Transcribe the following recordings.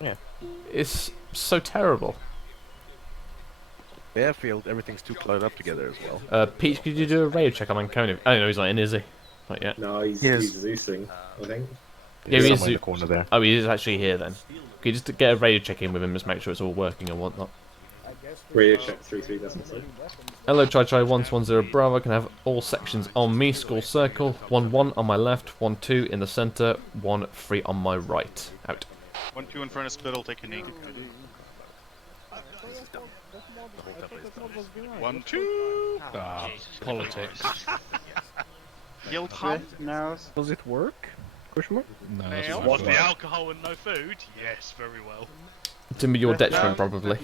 Yeah. It's so terrible. Airfield, everything's too cluttered up together as well. Peach, could you do a radio check on Anconio? Oh no, he's not in, is he? Not yet. No, he's Yes. Zeusing, I think. Yeah, He's he is. somewhere in the corner there. Oh, he is actually here then. Can you just get a radio check in with him, just make sure it's all working and whatnot. Radio check 33.6. Hello, Chai Chai 110 Bravo. Can I have all sections on me? School circle. 1-1 on my left, 1-2 in the centre, 1-3 on my right. Out. 1-2 in front of spittle, take a knee. 1-2. Politics. Guild hum. No. Does it work? Question mark? No, that's Nails. not The right. alcohol and no food. Yes, very well. To your detriment, probably.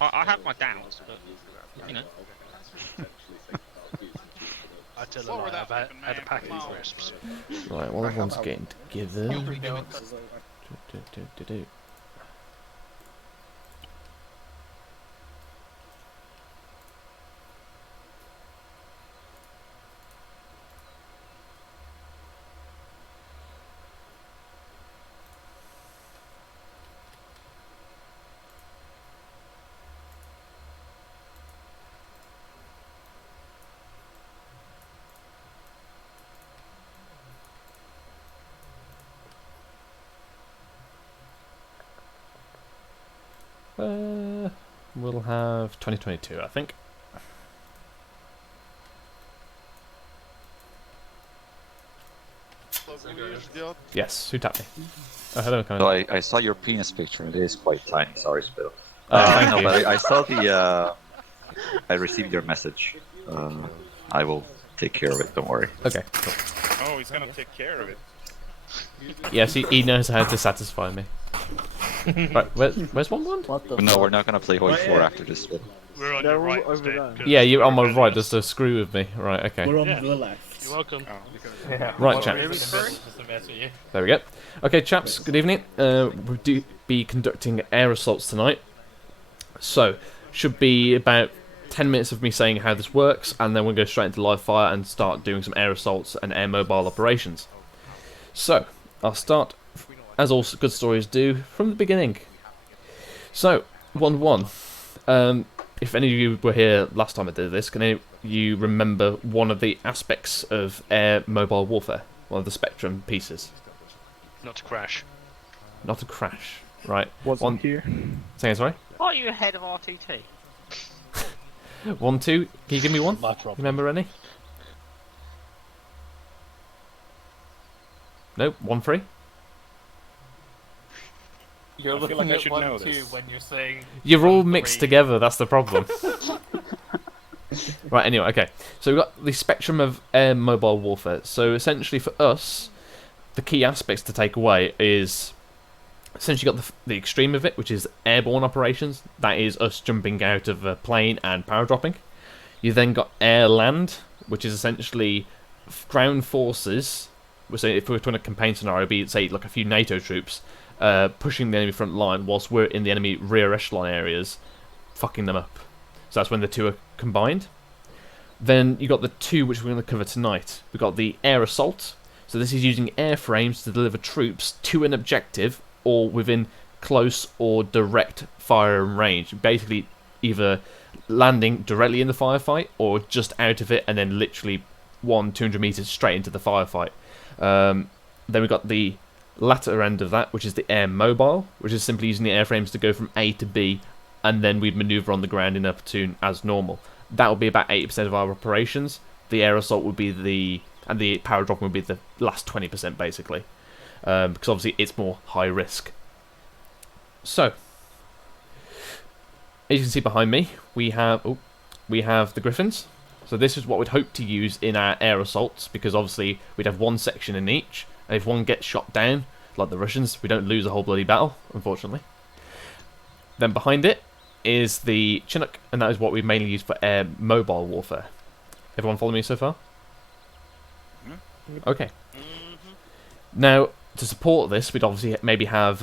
I have my doubts, but you know. I tell her I've had a pack of these crisps. Right, well, everyone's getting together. We'll have 2022, I think. Yes, who tapped me? Oh, hello, kind So I saw your penis picture. It is quite tiny. Sorry, Spill. Thank no, you. but I saw the. I received your message. I will take care of it. Don't worry. Okay, cool. Oh, he's gonna take care of it. Yes, he knows how to satisfy me. Right, where's 1-1? What the No, fuck? we're not gonna play Hoi 4 after this. Spill. We're on They're your all right over instead. there. 'cause Yeah, you're on my we're right, better. just to screw with me. Right, okay. We're on Yeah. the left. You're welcome. Right, chaps. There we go. Okay, chaps, good evening. We'll be conducting air assaults tonight. So, should be about 10 minutes of me saying how this works, and then we'll go straight into live fire and start doing some air assaults and air mobile operations. So, I'll start, as all good stories do, from the beginning. So, 1-1. If any of you were here last time I did this, can any of you remember one of the aspects of air mobile warfare? One of the spectrum pieces? Not to crash. Not a crash, right? Wasn't here. Say again, sorry? Are you ahead of RTT? 1-2. Can you give me one? My problem. Remember any? Nope. 1-3. You're feel looking like I at should 1, know 2 this. when you're saying. You're all 1, mixed 3. together. That's the problem. Right. Anyway, okay. So we've got the spectrum of air mobile warfare. So essentially, for us, the key aspects to take away is essentially got the extreme of it, which is airborne operations. That is us jumping out of a plane and paradropping. You then got air land, which is essentially ground forces. So if we're trying a campaign scenario, be it say like a few NATO troops pushing the enemy front line whilst we're in the enemy rear echelon areas, fucking them up. So that's when the two are combined. Then you got the two which we're going to cover tonight. We've got the air assault. So this is using airframes to deliver troops to an objective or within close or direct fire range. Basically, either landing directly in the firefight or just out of it and then literally 200 meters straight into the firefight. Then we've got the latter end of that, which is the air mobile, which is simply using the airframes to go from A to B, and then we'd maneuver on the ground in a platoon as normal. That would be about 80% of our operations. The air assault would be and the power dropping would be the last 20% basically, because obviously it's more high risk. So, as you can see behind me, we have the Griffins. So this is what we'd hope to use in our air assaults, because obviously we'd have one section in each, and if one gets shot down, like the Russians, we don't lose a whole bloody battle, unfortunately. Then behind it is the Chinook, and that is what we mainly use for air mobile warfare. Everyone follow me so far? Okay. Now, to support this, we'd obviously maybe have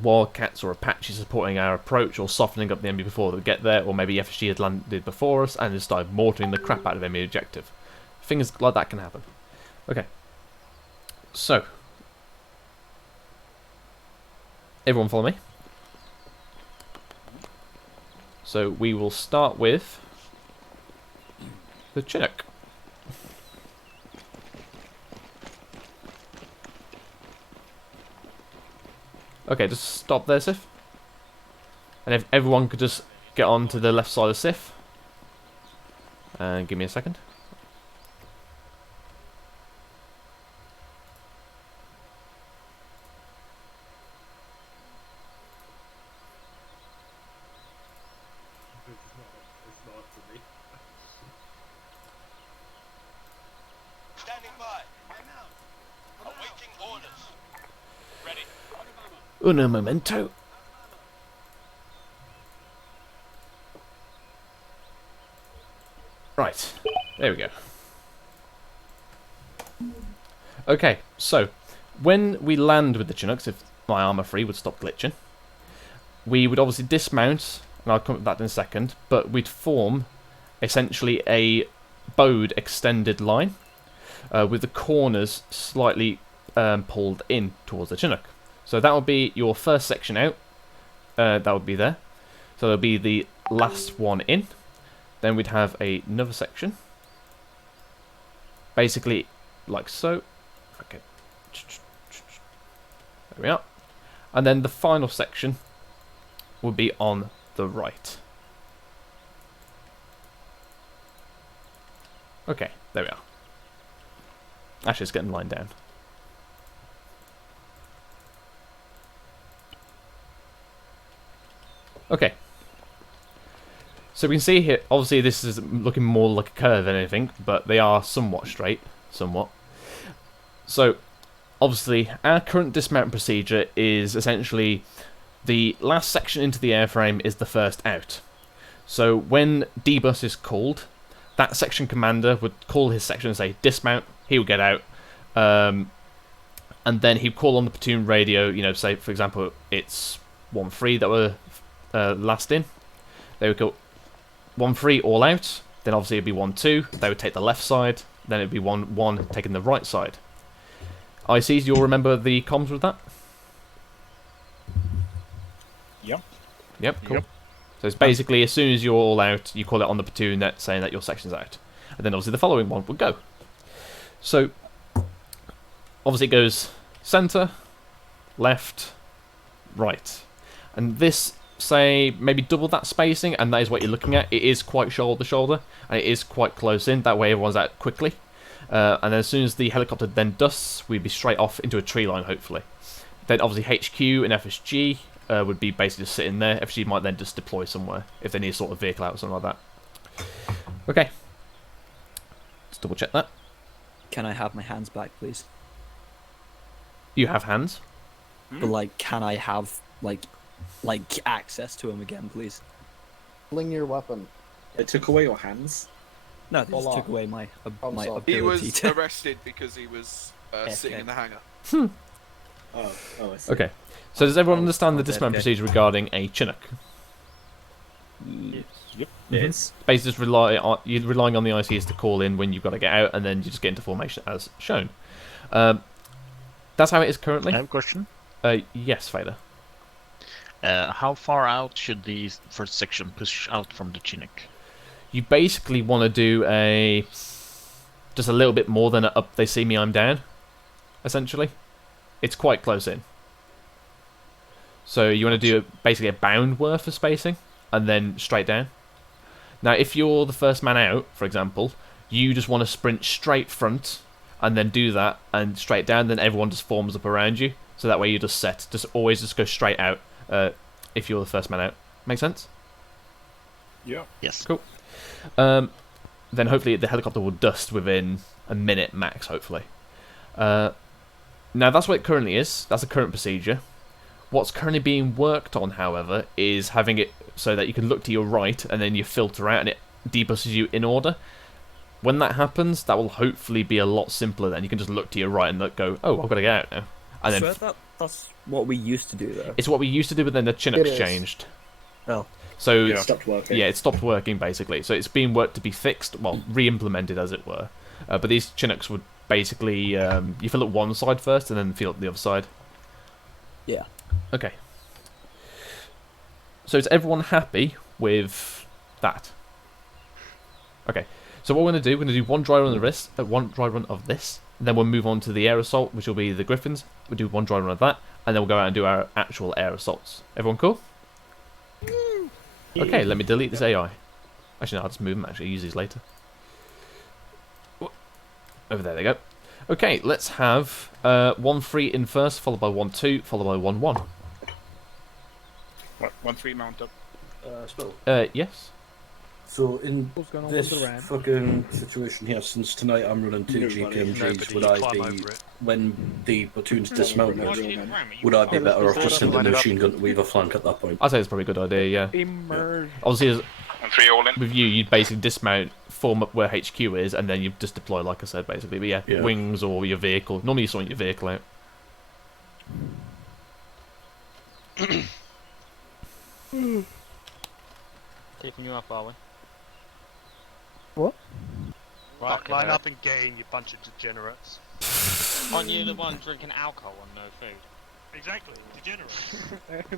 Wildcats or Apaches supporting our approach or softening up the enemy before they get there, or maybe FSG had landed before us and just started mortaring the crap out of enemy objective. Things like that can happen. Okay. So, everyone follow me. So we will start with the Chinook. Okay, just stop there, Sif. And if everyone could just get on to the left side of Sif. And give me a second. Standing by. Awaiting orders. Ready. Uno momento. Right, there we go. Okay, so when we land with the Chinooks, if my armor 3 would stop glitching, we would obviously dismount, and I'll come to that in a second, but we'd form essentially a bowed extended line with the corners slightly pulled in towards the Chinook. So that would be your first section out, that would be there. So there'll be the last one in. Then we'd have another section, basically like so. Okay, there we are. And then the final section would be on the right. Okay, there we are. Actually, it's getting lined down. Okay. So we can see here, obviously this is looking more like a curve than anything, but they are somewhat straight, somewhat. So, obviously, our current dismount procedure is essentially the last section into the airframe is the first out. So when debus is called, that section commander would call his section and say dismount, he would get out, and then he'd call on the platoon radio, you know, say for example it's 1-3 that were last in, they would go 1-3 all out, then obviously it'd be 1-2, they would take the left side, then it'd be 1-1 taking the right side. ICs, you'll remember the comms with that? Yep. Yep, cool. Yep. So it's basically as soon as you're all out, you call it on the platoon net saying that your section's out. And then obviously the following one would go. So, obviously it goes centre, left, right. And this, say, maybe double that spacing, and that is what you're looking at. It is quite shoulder to shoulder, and it is quite close in. That way everyone's out quickly. And then as soon as the helicopter then dusts, we'd be straight off into a tree line, hopefully. Then obviously HQ and FSG would be basically just sitting there. FSG might then just deploy somewhere if they need a sort of vehicle out or something like that. Okay. Let's double check that. Can I have my hands back, please? You have hands? But like, can I have like access to them again, please? Fling your weapon. They took away your hands. No, they just Hold took on. away my my sorry. ability He was to. arrested because he was sitting in the hangar. Oh, I see. Okay. So does everyone understand the Okay, dismount okay. procedure regarding a Chinook? It is. Basically, just you're relying on the ICs to call in when you've got to get out, and then you just get into formation as shown. That's how it is currently. I have a question. Yes, Fader. How far out should the first section push out from the Chinook? You basically want to do just a little bit more than a up they see me I'm down, essentially. It's quite close in. So you want to do basically a bound worth of spacing, and then straight down. Now if you're the first man out, for example, you just want to sprint straight front, and then do that, and straight down, then everyone just forms up around you, so that way you're just set. Just always just go straight out if you're the first man out. Make sense? Yeah. Yes. Cool. Then hopefully the helicopter will dust within a minute max, hopefully. Now that's what it currently is. That's the current procedure. What's currently being worked on, however, is having it so that you can look to your right and then you filter out and it debusses you in order. When that happens, that will hopefully be a lot simpler then. You can just look to your right and go, oh, I've got to get out now. And I then swear that's what we used to do, though. it's what we used to do, but then the Chinooks It is. changed. Oh. So It stopped working. yeah, it stopped working basically. So it's being worked to be fixed, well, re-implemented as it were. But these Chinooks would basically you fill up one side first and then fill up the other side. Yeah. Okay. So is everyone happy with that? Okay. So what we're going to do, we're going to do one dry run of this, and then we'll move on to the air assault, which will be the Griffins. We'll do one dry run of that, and then we'll go out and do our actual air assaults. Everyone cool? Okay, let me delete this AI. Actually, no, I'll just move them. Actually, use these later. Over there, they go. Okay, let's have 1-3 in first, followed by 1-2, followed by 1-1. What? 1-3 mount up. Spell. Yes. So in What's going on this with the RAM? fucking situation here, since tonight I'm running 2 GPMGs, would I be, when the platoon's dismounted, would I be better off just sending the machine gun to weave a flank at that point? I'd say it's probably a good idea, yeah. Emerge. Obviously, 1-3 all in. with you'd basically dismount, form up where HQ is, and then you just deploy, like I said, basically. But yeah, wings or your vehicle. Normally you sort your vehicle out. Taking you off, are we? What? Right, line up and get in, you bunch of degenerates. Aren't you the one drinking alcohol and no food? Exactly, degenerates.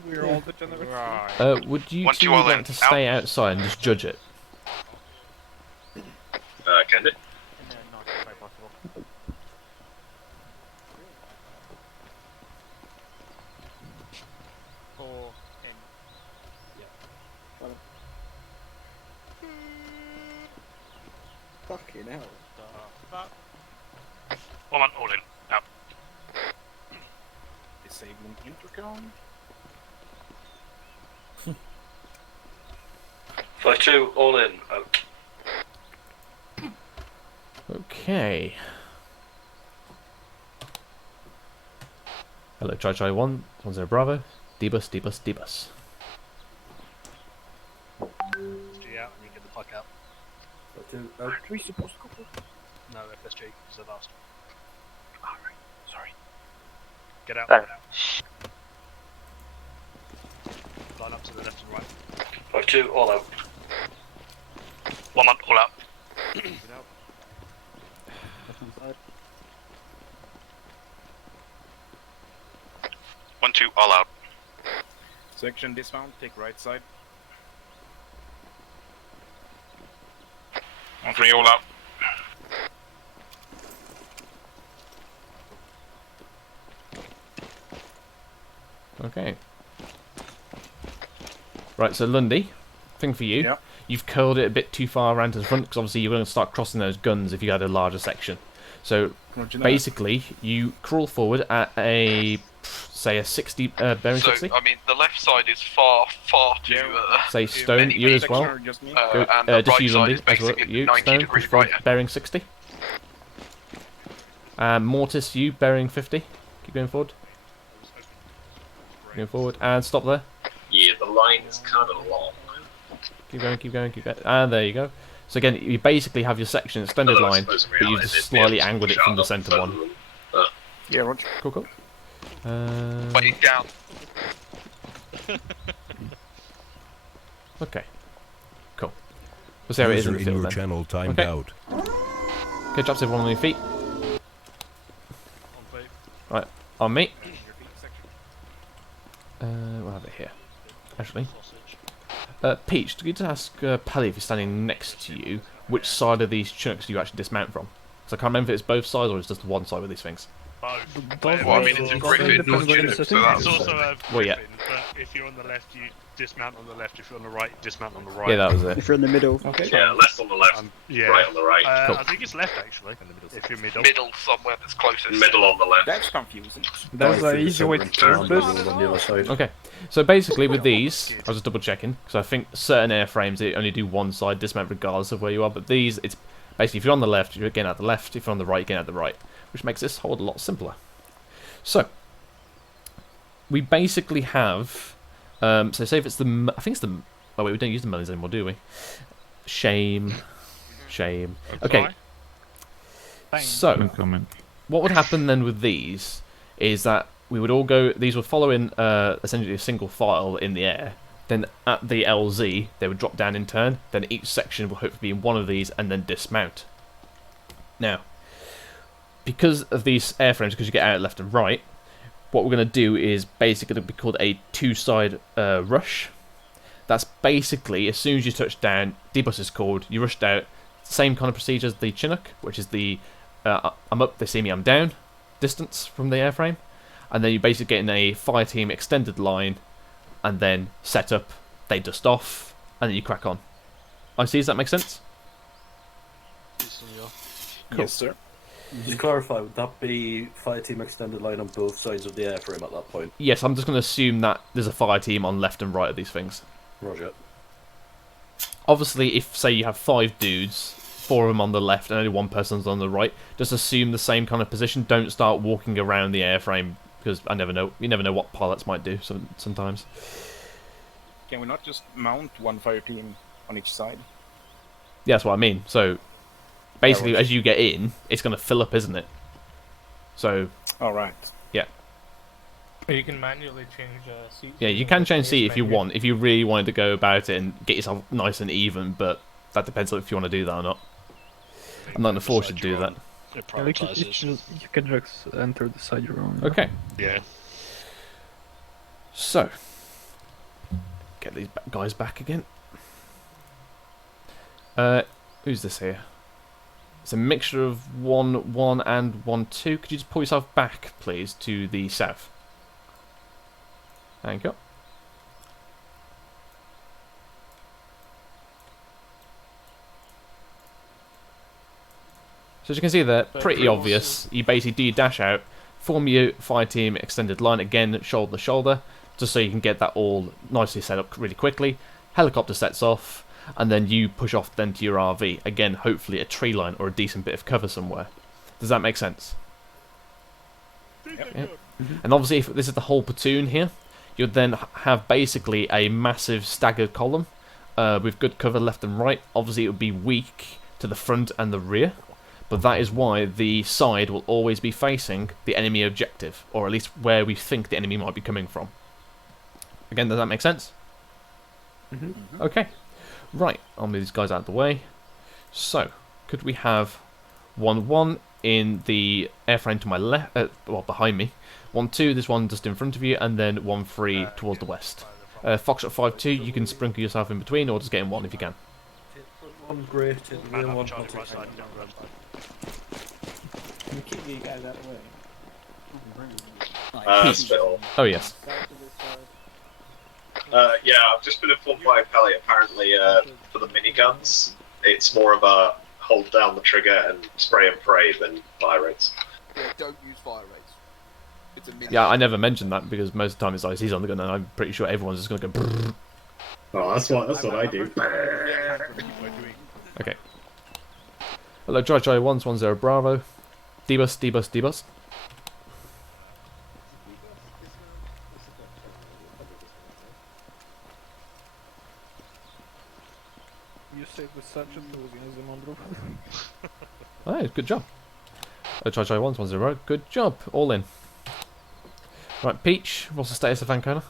We're all degenerates. Right. Would you Once two you all like in, to stay outside and just judge it? Can it? No, not very possible. Four in. Fucking hell. All on, all in. Out. Disabling intercom. 5-2, all in. Out. Okay. Hello, try 1, 10 Bravo. Debus. Stay out and you get the fuck out. 5-2, out. We supposed to go? No, FSG, is the last. Alright, sorry. Get out, get out. Line up to the left and right. 5-2, all out. 1 on, all out. Get out. Left-hand side. 1-2, all out. Section dismount, take right side. 1-3, all out. Okay. Right, so Lundy, thing for you. Yep. You've curled it a bit too far around to the front because obviously you're going to start crossing those guns if you had a larger section. So basically, you crawl forward at a, say, a 60, bearing 60. I mean, the left side is far too. Say Stone, you as well. Just me. Go, and the just right you side Lundy is as well. basically You, 90 Stone, degrees push forward, right. bearing 60. Mortis, you bearing 50. Keep going forward. Going forward and stop there. Yeah, the line is kind of long. Keep going. And there you go. So again, you basically have your section extended line, but you've just slightly angled it from the centre one. Yeah, Roger. Cool. Wait, down. Okay. Cool. We'll see how it is in the field then. Channel timed Okay. out. Okay, drops everyone on your feet. Right, on me. We'll have it here. Actually. Peach, do you just ask Pelly if he's standing next to you, which side of these Chinooks do you actually dismount from? So I can't remember if it's both sides or it's just one side with these things. Both. Well, I mean, it's a Griffin, not Chinook, so that's... It's also a Well, yeah. Griffin, but if you're on the left, you dismount on the left. If you're on the right, you dismount on the right. Yeah, that was it. If you're in the middle. Okay. Yeah, left on the left, yeah. right on the right. Cool. I think it's left actually. If you're middle. Middle somewhere that's closest. Middle on the left. That's confusing. That's an easy way to test this. On the other side. Okay, so basically with these, I was just double checking, because I think certain airframes, they only do one side dismount regardless of where you are, but these, it's basically if you're on the left, you're again at the left, if you're on the right, you're again at the right, which makes this hold a lot simpler. So, we basically have, so say if it's the, I think it's the, oh wait, we don't use the melons anymore, do we? Shame. Okay, so, what would happen then with these is that we would all go, these would follow in essentially a single file in the air, then at the LZ, they would drop down in turn, then each section will hopefully be in one of these and then dismount. Now, because of these airframes, because you get out left and right, what we're going to do is basically be called a two-side rush. That's basically, as soon as you touch down, debus is called, you rushed out. Same kind of procedure as the Chinook, which is the I'm up, they see me, I'm down distance from the airframe. And then you basically get in a fire team extended line, and then set up, they dust off, and then you crack on. I see, does that make sense? Cool. Yes, sir. Just to clarify, would that be fire team extended line on both sides of the airframe at that point? Yes, I'm just going to assume that there's a fire team on left and right of these things. Roger. Obviously, if, say, you have 5 dudes, 4 of them on the left and only 1 person's on the right, just assume the same kind of position. Don't start walking around the airframe, because you never know what pilots might do sometimes. Can we not just mount one fire team on each side? Yeah, that's what I mean. So, basically, as you get in, it's going to fill up, isn't it? So... Alright. Yeah. You can manually change seats. Yeah, you can change seat if you want, if you really wanted to go about it and get yourself nice and even, but that depends on if you want to do that or not. I'm not going to force you to do that. You can just enter the side you're on. Okay. Yeah. So, get these guys back again. Who's this here? It's a mixture of 1-1 and 1-2. Could you just pull yourself back, please, to the south? Thank you. So as you can see there, pretty obvious. You basically do your dash out, form your fire team extended line again, shoulder to shoulder, just so you can get that all nicely set up really quickly. Helicopter sets off, and then you push off then to your RV. Again, hopefully a tree line or a decent bit of cover somewhere. Does that make sense? Yeah. And obviously, if this is the whole platoon here, you'd then have basically a massive staggered column with good cover left and right. Obviously, it would be weak to the front and the rear, but that is why the side will always be facing the enemy objective, or at least where we think the enemy might be coming from. Again, does that make sense? Okay. Right, I'll move these guys out of the way. So, could we have 1-1 in the airframe to my left, well, behind me. 1-2, this one just in front of you, and then 1-3 towards the west. Foxtrot 5-2, you can sprinkle yourself in between, or just get in one if you can. One great, and one Can you keep the guys out of the way? Spittle. Oh, yes. Yeah, I've just been informed by Pelly, apparently, for the miniguns, it's more of a hold down the trigger and spray and pray than fire rates. Yeah, don't use fire rates. It's a mini. Yeah, I never mentioned that because most of the time it's ICs on the gun, and I'm pretty sure everyone's just going to go. Brrr. Oh, that's what I do. Okay. Hello, Dry 110 Bravo. Debus, debus, debus. You saved with such enthusiasm, Andrew. Alright, good job. Try 110, good job. All in. Right, Peach, what's the status of Ancona?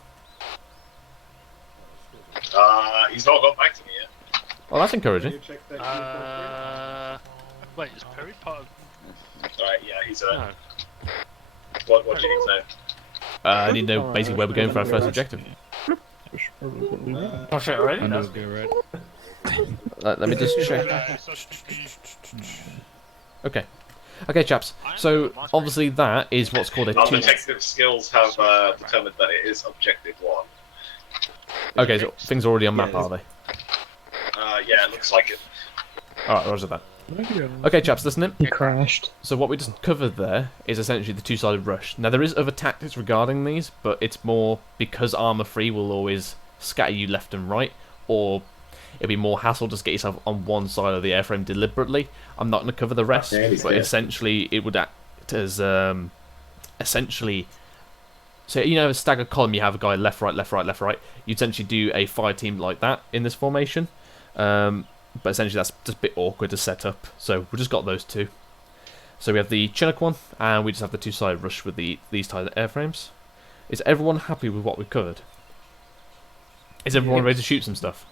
He's not got back to me yet. Oh, that's encouraging. Wait, is Perry part of... Alright, yeah, he's a... No. What do you need to know? I need to know basically where we're going for our first objective. Oh shit, already? Let me just check. Okay. Okay, chaps. So, obviously that is what's called a Our 2... detective skills have determined that it is objective 1. Okay, so things are already on map, are they? Yeah, it looks like it. Alright, roger that. Okay, chaps, listen in. He crashed. So what we just covered there is essentially the two-sided rush. Now, there is other tactics regarding these, but it's more because Arma 3 will always scatter you left and right, or it'll be more hassle just get yourself on one side of the airframe deliberately. I'm not going to cover the rest, but essentially it would act as essentially. So you know, a staggered column, you have a guy left, right, left, right, left, right. You essentially do a fire team like that in this formation, but essentially that's just a bit awkward to set up. So we just got those two. So we have the Chinook one, and we just have the two-sided rush with these type of airframes. Is everyone happy with what we've covered? Is everyone ready to shoot some stuff?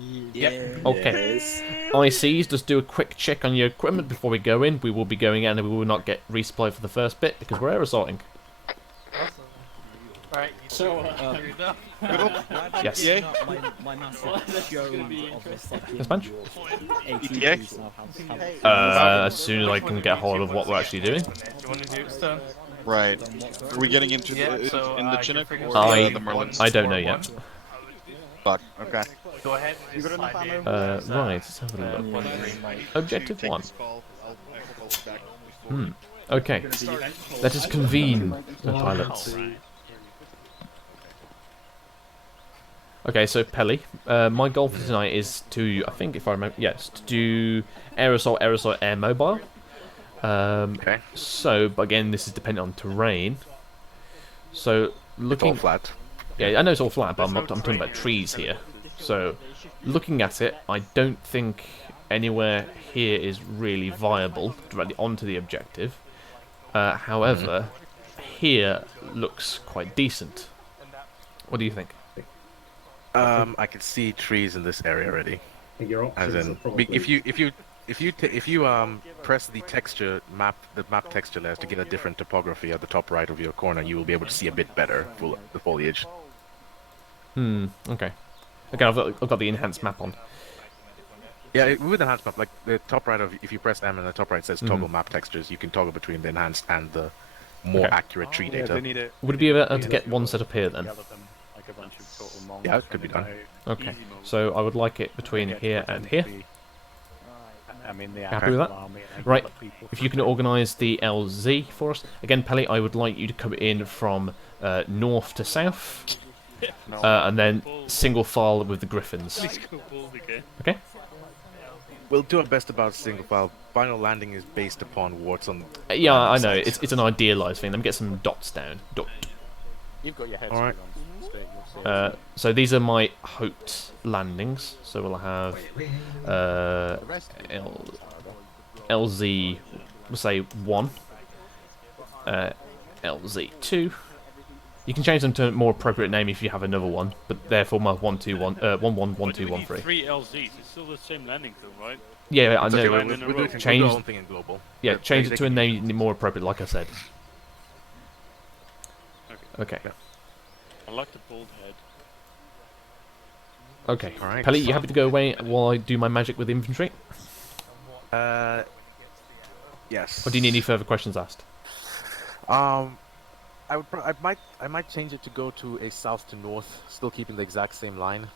Yeah. Okay. ICs, just do a quick check on your equipment before we go in. We will be going in and we will not get resupplied for the first bit because we're air assaulting. Right. So, Yes. My massive show of the fucking Yes, Bunch? AT As soon as I can get hold of what we're actually doing. Do you want to do it, Stern? Right. Are we getting into Yeah, the, so, in the your Chinook figures or I the Merlins? I don't know yet. Fuck. Okay. Go ahead and just slide in. Right, let's have a look. One green light. Objective 1. Okay. Let us convene, the pilots. Okay, so Pelly, my goal for tonight is to, I think if I remember, yes, to do aerosol, air mobile. Okay. So, but again, this is dependent on terrain. So, looking... It's all flat. Yeah, I know it's all flat, but I'm talking about trees here. So, looking at it, I don't think anywhere here is really viable directly onto the objective. However, here looks quite decent. What do you think? I can see trees in this area already. As in, if you press the map texture layers to get a different topography at the top right of your corner, you will be able to see a bit better the foliage. Okay. Okay, I've got the enhanced map on. Yeah, with enhanced map, like the top right of, if you press M and the top right says toggle map textures, you can toggle between the enhanced and the more accurate tree data. Would it be able to get one set up here then? Yeah, it could be done. Okay, so I would like it between here and here. Happy with that? Right, if you can organise the LZ for us. Again, Pelly, I would like you to come in from north to south. And then single file with the griffins. Okay? We'll do our best about single file. Final landing is based upon what's on. Yeah, I know. It's an idealised thing. Let me get some dots down. Dot. You've got your head Alright. So these are my hoped landings. So we'll have LZ, we'll say 1, LZ 2. You can change them to a more appropriate name if you have another one, but therefore my 1 2 1 1 1 1 2 1 3. 3 LZs. It's still the same landing field, right? Yeah, I know. We'll Change. do our own thing in global. Yeah, change they it to a can- name more appropriate, like I said. Okay. I like the bald head. Okay. Alright. Pelly, you happy to go away while I do my magic with infantry? Yes. Or do you need any further questions asked? I might change it to go to a south to north, still keeping the exact same line.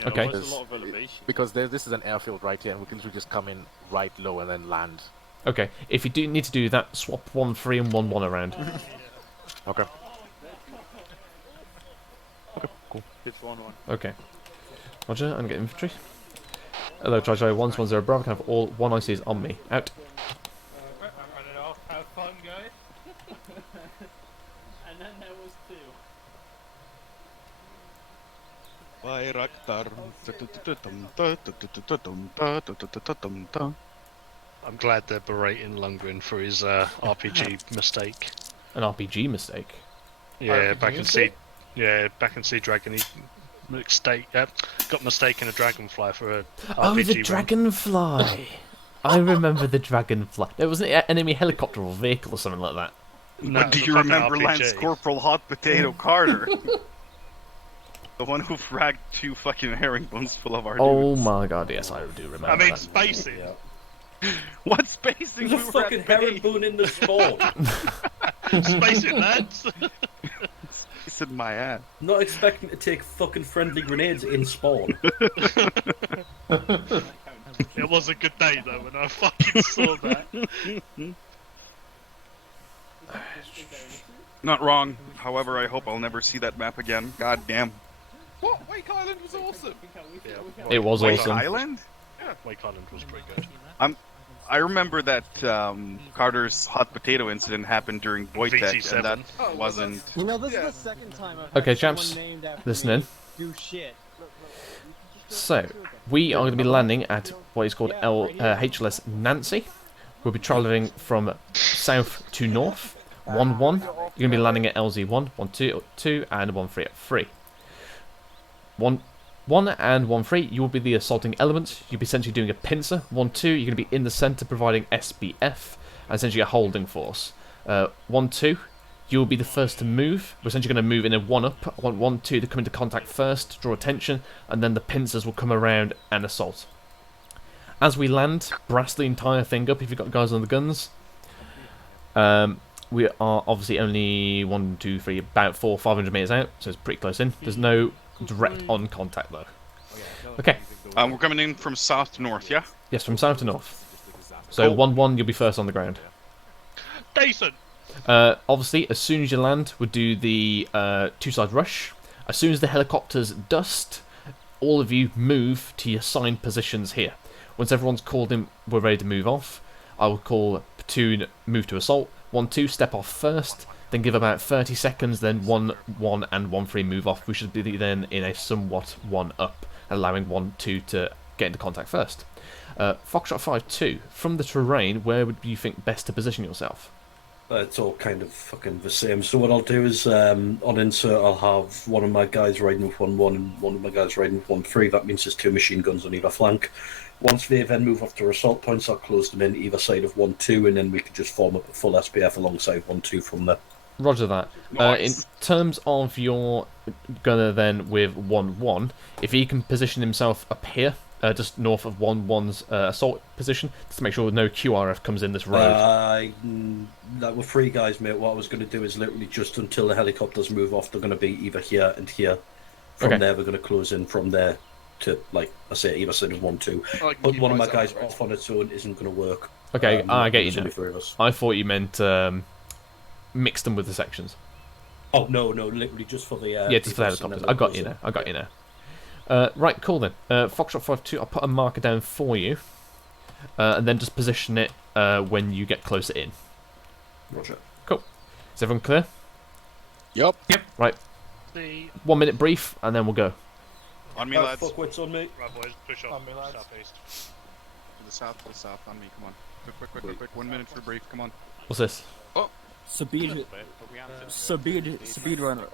Yeah, Okay. there's a lot of elevation. Because this is an airfield right here, and we can literally just come in right low and then land. Okay. If you do need to do that, swap 1 3 and 1 1 around. Okay. Cool. It's 1-1. Okay. Roger, and get infantry. Hello, Tri-Tri 110 Bravo, can have all 1 ICs on me. Out. I'm running off. Have fun, guys. And then there was 2. I'm glad they're berating Lundgren for his RPG mistake. An RPG mistake. Yeah, back in Sea Dragon, he got mistaken a dragonfly for a RPG. Oh, the win. dragonfly! I remember the dragonfly. There wasn't an enemy helicopter or vehicle or something like that. No, But do the you fucking remember RPG. Lance Corporal Hot Potato Carter? The one who fragged 2 fucking herringbones full of our Oh dudes. my god, yes, I do remember I mean, that. spacing. What spacing? There's a We were at fucking base. herringbone in the spawn. Spacing, lads. It's in my ass. Not expecting to take fucking friendly grenades in spawn. It was a good day though when I fucking saw that. Not wrong. However, I hope I'll never see that map again. God damn. What? Wake Island was awesome. It was Wake awesome. Island? Yeah, Wake Island was pretty good. I remember that Carter's hot potato incident happened during Boytech, VT7. and that wasn't. You know, this is the second time I've Okay, heard chaps, someone named after listen me in. do shit. So, we are going to be landing at what is called HLS Nancy. We'll be travelling from south to north. 1 1. You're going to be landing at LZ 1, 1 2, 2, and 1 3 at 3. 1 1 and 1 3, you will be the assaulting element. You'll be essentially doing a pincer. 1 2, you're going to be in the centre providing SBF, and essentially a holding force. 1 2, You'll be the first to move. We're essentially going to move in a 1-up. I want 1-2 to come into contact first, draw attention, and then the pincers will come around and assault. As we land, brass the entire thing up if you've got guys on the guns. We are obviously only 1, 2, 3, about 500 meters out, so it's pretty close in. There's no direct on contact though. Okay. We're coming in from south to north, yeah? Yes, from south to north. So 1-1, you'll be first on the ground. Decent. Obviously, as soon as you land, we'll do the two-side rush. As soon as the helicopters dust, all of you move to your assigned positions here. Once everyone's called in, we're ready to move off. I will call Platoon move to assault. 1-2 step off first, then give about 30 seconds, then 1-1 and 1-3 move off. We should be then in a somewhat 1-up, allowing 1-2 to get into contact first. Foxtrot 5-2, from the terrain, where would you think best to position yourself? It's all kind of fucking the same. So what I'll do is, on insert, I'll have one of my guys riding with 1-1 and one of my guys riding with 1-3. That means there's 2 machine guns on either flank. Once they then move off to assault points, I'll close them in either side of 1-2, and then we can just form up a full SPF alongside 1-2 from there. Roger that. In terms of your gunner then with 1-1, if he can position himself up here, just north of 1-1's assault position, just to make sure no QRF comes in this road. That were 3 guys, mate. What I was going to do is literally just until the helicopters move off, they're going to be either here and here. From there, we're going to close in from there to, like I say, either side of 1-2. But one of my guys off on its own isn't going to work. Okay, I get you now. 3 of us. I thought you meant mix them with the sections. Oh, no, literally just for the... yeah, just for the helicopters. I got you now. Right, cool then. Foxtrot 5-2, I'll put a marker down for you. And then just position it when you get closer in. Roger. Cool. Is everyone clear? Yep. Right. 1 minute brief, and then we'll go. On me, lads. Fuck what's on me. Right, boys, push on. me, lads. Southeast. To the south, on me, come on. Quick. 1 minute for brief, come on. What's this? Oh! Speed run.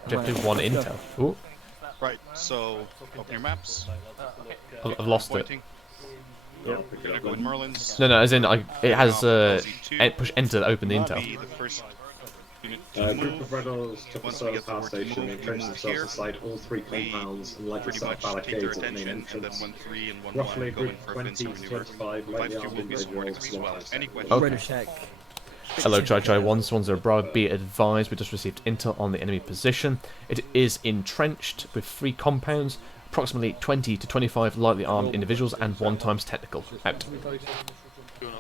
Objective 1 intel. Ooh. Right, so, open your maps. I've lost it. You're gonna go with Merlin's. No, as in, it has push enter to open the intel. A group of rebels took a solar power station, entrenched themselves inside all 3 compounds and like a set of barricades at the main entrance. Roughly a group of 20 to 25 lightly armed individuals lost. Okay. Hello, Chai 1, Swans are Bravo. Be advised, we just received intel on the enemy position. It is entrenched with 3 compounds, approximately 20 to 25 lightly armed individuals, and 1 times technical. Out.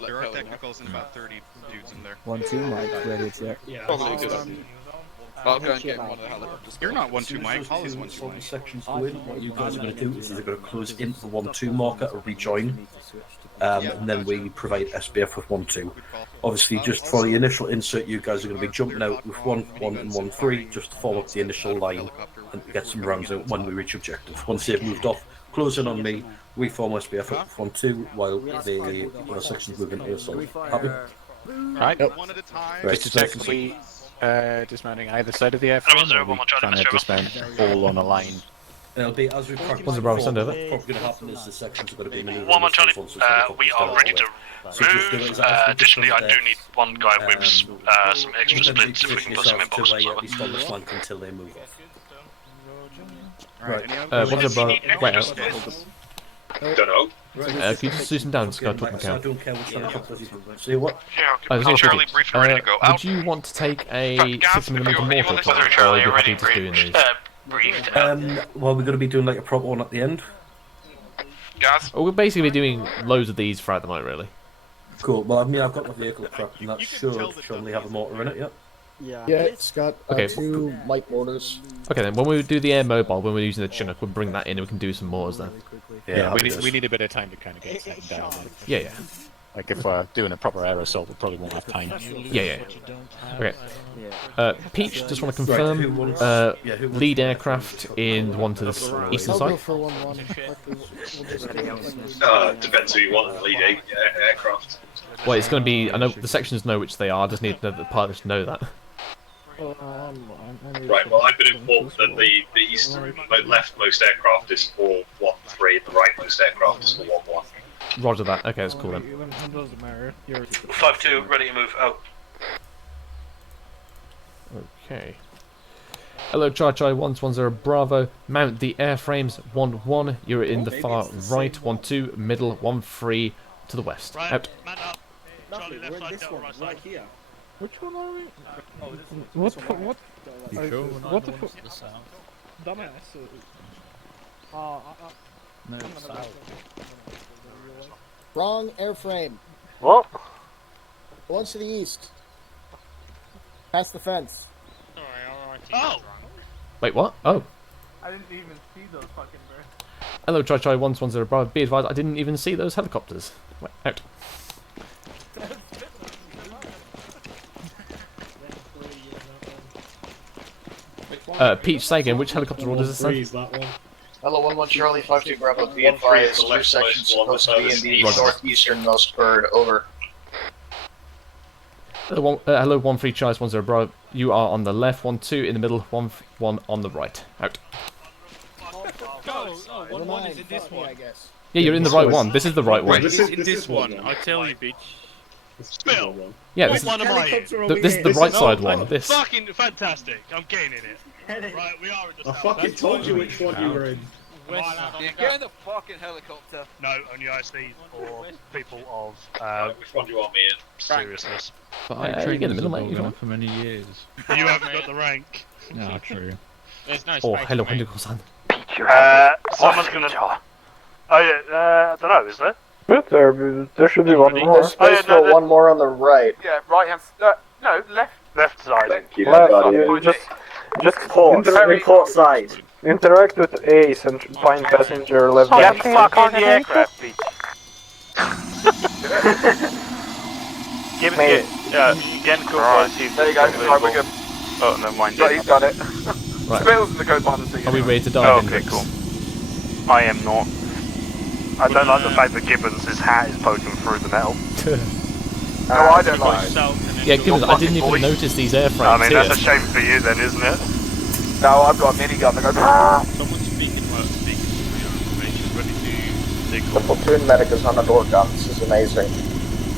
There are technicals and about 30 dudes in there. 1-2, Mike, ready to there. Probably good. I'll go and get one of the helicopters. You're not 1-2, Mike. Holly's 1-2, All the Mike. sections go in. What you guys are going to do is either going to close into the 1-2 marker or rejoin, and then we provide SBF with 1-2. Obviously, just for the initial insert, you guys are going to be jumping out with 1-1 and 1-3 just to form up the initial line and get some rounds out when we reach objective. Once they've moved off, close in on me. We form SBF up with 1-2 while the other sections move into assault. Happy? Right. One at a time. Just to check, we dismounting either side of the airframe, or are we trying to dismount all on a line? It'll be as we practice. What's the Bravo send over? What's probably going to happen is the sections are going to be moving. 1-1 Charlie, we are ready to move. Additionally, I do need one guy with some extra splits if we can put some in boxes. At least on the flank until they move off. Right. What's the Bravo? Right out. Don't know. Can you just loosen down, Scott, talking I count? don't care which helicopters you see what? Charlie, brief and ready to go out. Would you want to take a 6mm mortar plate, or are you happy just doing these? Well, we're going to be doing like a proper one at the end. Gas? Well, we'll basically be doing loads of these throughout the night, really. Cool. Well, I mean, I've got my vehicle prepped, and that should surely have a mortar in it, yep. Yeah, it's got 2 light mortars. Okay, then, when we do the air mobile, when we're using the Chinook, we'll bring that in and we can do some mortars then. Yeah, we need a bit of time to kind of get settled down. Yeah. Like if we're doing a proper air assault, we probably won't have time. Yeah. Okay. Peach, just want to confirm, lead aircraft in one to the eastern I'll side? go for 1-1. Depends who you want to lead aircraft. Well, it's going to be, I know the sections know which they are, I just need the pilots to know that. Right, well, I've been informed that the leftmost aircraft is for 1-3, the rightmost aircraft is for 1-1. Roger that, okay, that's cool then. 5-2, ready to move out. Okay. Hello, Chai 110 Bravo. Mount the airframes 1-1. You're in the far right. 1-2. Middle 1-3 to the west. Right, Out. man up. Charlie left side, Delta right side. here. Which one are we? Oh, What? What? You I- sure what the fuck? Dumbass. No, wrong airframe. What? One's to the east. Past the fence. Oh! Wait, what? Oh. I didn't even see those fucking birds. Hello, Chai 110 Bravo. Be advised, I didn't even see those helicopters. Wait, out. Peach, say again, which helicopter orders is this? Hello, 1-1 Charlie, 5-2 Bravo, be advised, your section's supposed to be in the northeasternmost bird, over. Hello, 1-3 Chai 10 Bravo. You are on the left, 1-2 in the middle, 1-1 on the right. Out. One is in this one. Yeah, you're in the right one. This is the right one. This is in this one. I tell you, bitch. Spill. Yeah, Which one am I in? this is the right side one. This. Fucking fantastic. I'm getting in it. Right, we are in the I south. fucking told you which one you were in. Yeah, get in the fucking helicopter. No, only IC for people of which one do you want me in? seriousness. But you I get trained in the as a middle, mate, you Bulgar know. for many years. You haven't got the rank. No, true. There's no Oh, space hello, for me. Henderson. Someone's gonna. Oh yeah, I don't know. Is there? There should be one more. There's space for one more on the right. Yeah, right hand. No, left. Left side. Just port side. Interact with Ace and find passenger left. Get the fuck on the aircraft, bitch. Give it to again, cool. Right. There you go. Right, we're good. Oh, never mind. Right, he's done it. Right. Spills in the code behind the seat. Are we ready to dive in? Okay, cool. I am not. I don't like the fact that Gibbons' hat is poking through the metal. No, I don't like it. Yeah, Gibbons, I didn't even notice these airframes I mean, here. that's a shame for you then, isn't it? No, I've got a minigun that goes. Someone speaking for your information, ready to dig The platoon medic is on a door gun. This is amazing.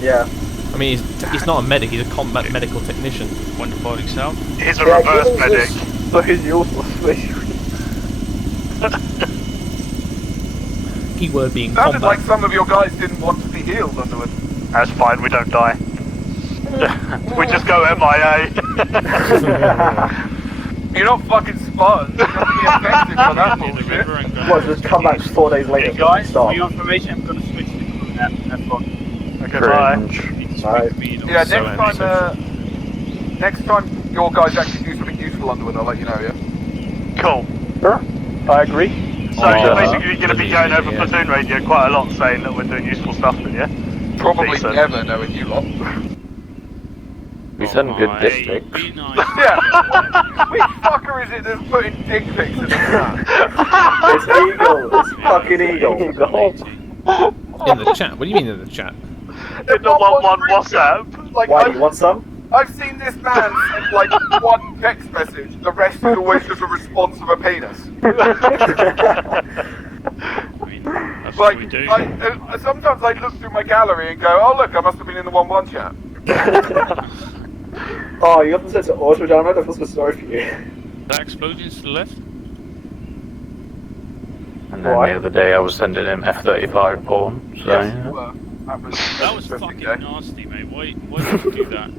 Yeah. I mean, he's not a medic, he's a combat medical technician. One departing south. He's a reverse medic. So he's useless, basically. Keyword being Sounded combat. like some of your guys didn't want to be healed, Underwood. That's fine, we don't die. We just go MIA. You're not fucking Spartans. You're gonna be effective for that bullshit. Well, just come back 4 days later. Hey guys, stop. for your information, I'm gonna switch the crew now. Have fun. Okay, bye. Alright. Yeah, next time your guys actually do something useful, Underwood, I'll let you know, yeah? Cool. Sure, I agree. So you're basically going to be going over platoon radio quite a lot, saying that we're doing useful stuff then, yeah? Probably Decent. never knowing you lot. We send good dick pics. Yeah. Which fucker is it that's putting dick pics in the chat? It's Eagle. It's fucking Eagle. In the chat? What do you mean in the chat? In the 1-1 WhatsApp. Like, Why, you want some? I've seen this man send like one text message, the rest is always just a response of a penis. Like, sometimes I look through my gallery and go, oh look, I must have been in the 1-1 chat. Oh, you haven't said to auto download? I feel so sorry for you. That explosions to the left. And then the other day I was sending him F-35 porn, so Yes, yeah. That was fucking nasty, mate. Why did you do that?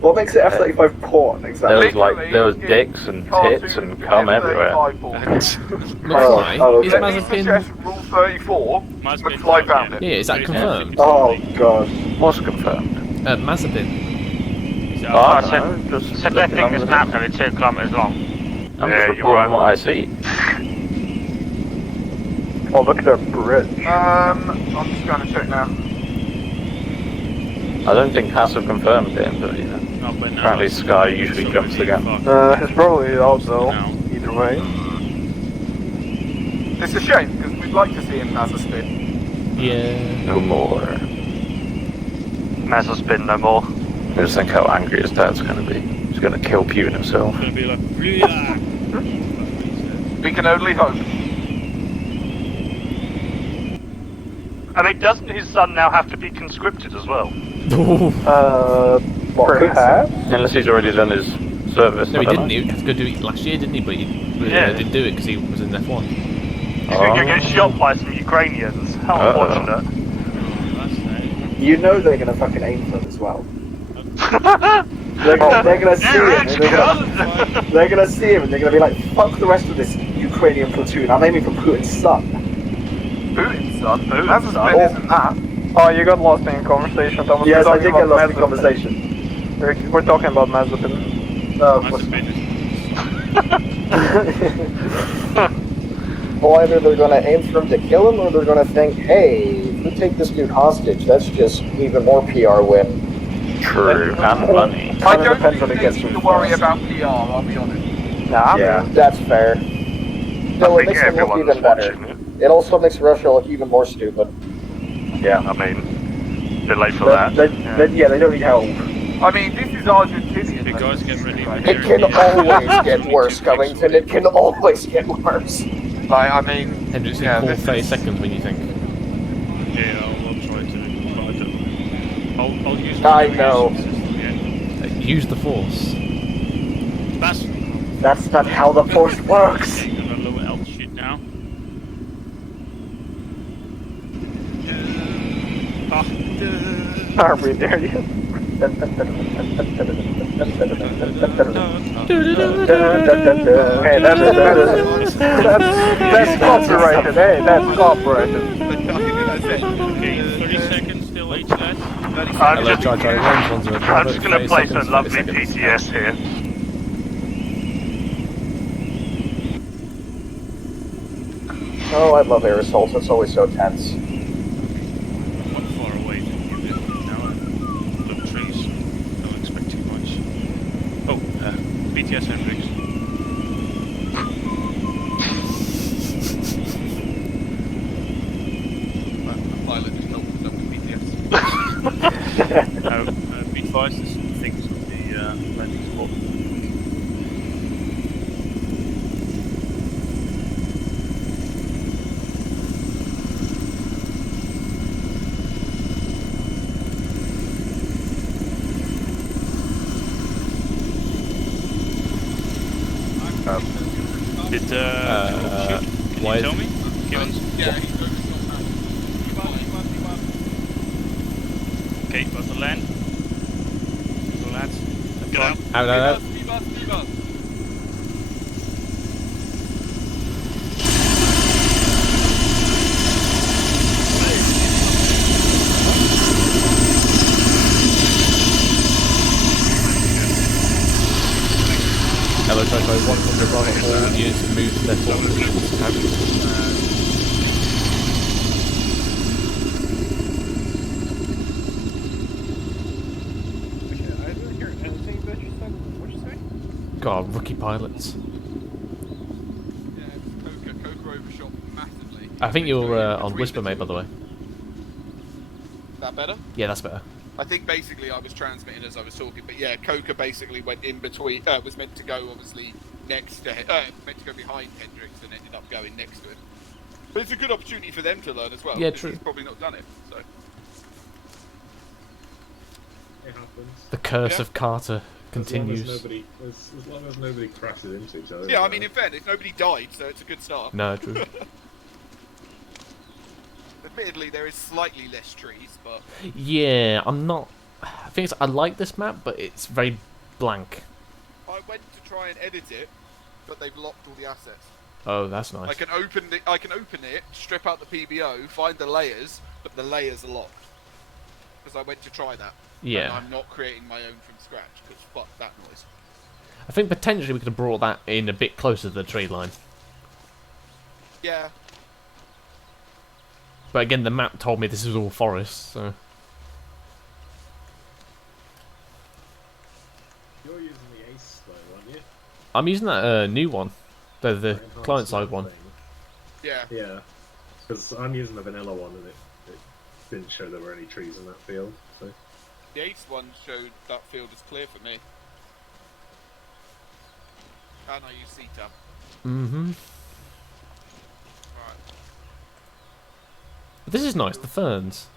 What makes it F-35 porn, exactly? There was dicks and tits and cum everywhere. McFly? Is Mazepin... Rule 34, McFly found it. Yeah, is that confirmed? Oh god. What's confirmed? Mazepin. I don't know, just So that thing is not only 2 kilometers long. I'm Yeah, just you're right. reporting what I see. Oh, look at that bridge. I'm just going to check now. I don't think Haas have confirmed it, but you know. Apparently Sky usually jumps the gun. It's probably out though, either way. It's a shame, because we'd like to see him as a spin. Yeah. No more. Mazza spin no more. I just think how angry his dad's gonna be. He's gonna kill Putin himself. Gonna be like, We can only hope. I mean, doesn't his son now have to be conscripted as well? Perhaps? Unless he's already done his service. No, he I don't didn't. He had to go do it last year, didn't he? But he didn't do it because he was in F1. He's gonna get shot by some Ukrainians. How unfortunate. You know they're gonna fucking aim for him as well. They're gonna see him. And they're gonna see him, and they're gonna be like, "Fuck the rest of this Ukrainian platoon. I'm aiming for Putin's son." Putin's son? That's a split, isn't that? Oh, you got lost in conversation, Thomas. Yes, We're I talking did get about lost in Mazepin. conversation. We're talking about Mazepin. Well, either they're gonna aim for him to kill him, or they're gonna think, "Hey, if we take this dude hostage, that's just even more PR win." True, and money. I don't think they need to worry about PR, I'll be honest. Nah, Yeah, that's fair. No, it makes them look even better. It also makes Russia look even more stupid. Yeah, I mean, a bit late for that. Yeah, they don't need help. I mean, this is Argentinian. You guys get ready. It can always get worse, Covington. It can always get worse. Like, I mean, Hendricks in call 30 seconds when you think. Yeah, I'll try to. But I'll use. I know. Use the force. That's not how the force works. I'm at lower altitude now. Are we there yet? Hey, that's copyrighted. Hey, that's copyrighted. Okay, 30 seconds still H left. I'm just gonna play some lovely PTS here. Oh, I love air assaults. It's always so tense. Not far away from you now. Little trees. Don't expect too much. Oh, BTS Hendricks. Pilot just told us with BTS. Be advised, there's some things on the landing spot. Did shoot? Can why you tell me? Gibbons? Yeah, he's focused on that. Okay, about to land. So lads, get out. Out. Hello, Typo 100 Bravo, all units have moved to their forward positions. I didn't hear anything that you said. What'd you say? God, rookie pilots. Coca overshot massively. I think you're on Whisper, mate, by the way. That better? Yeah, that's better. I think basically I was transmitting as I was talking, but yeah, Coca basically went in between. Was meant to go obviously next to, meant to go behind Hendricks and ended up going next to him. But it's a good opportunity for them to learn as well. Yeah, because true. He's probably not done it. So It happens. The curse of Carter continues. As long as nobody crashes into each other. yeah, I mean in fairness, nobody died, so it's a good start. No, true. Admittedly, there is slightly less trees, but Yeah, I'm not. I think I like this map, but it's very blank. I went to try and edit it, but they've locked all the assets. Oh, that's nice. I can open it, strip out the PBO, find the layers, but the layers are locked. Because I went to try that. Yeah. And I'm not creating my own from scratch, because fuck that noise. I think potentially we could have brought that in a bit closer to the tree line. Yeah. But again, the map told me this is all forest, so... You're using the Ace though, aren't you? I'm using that new one. The client-side one. Yeah. Yeah. Because I'm using the vanilla one and it didn't show there were any trees in that field. So. The Ace one showed that field is clear for me. And I use CTAB. Mm-hmm. Right. But this is nice, the ferns.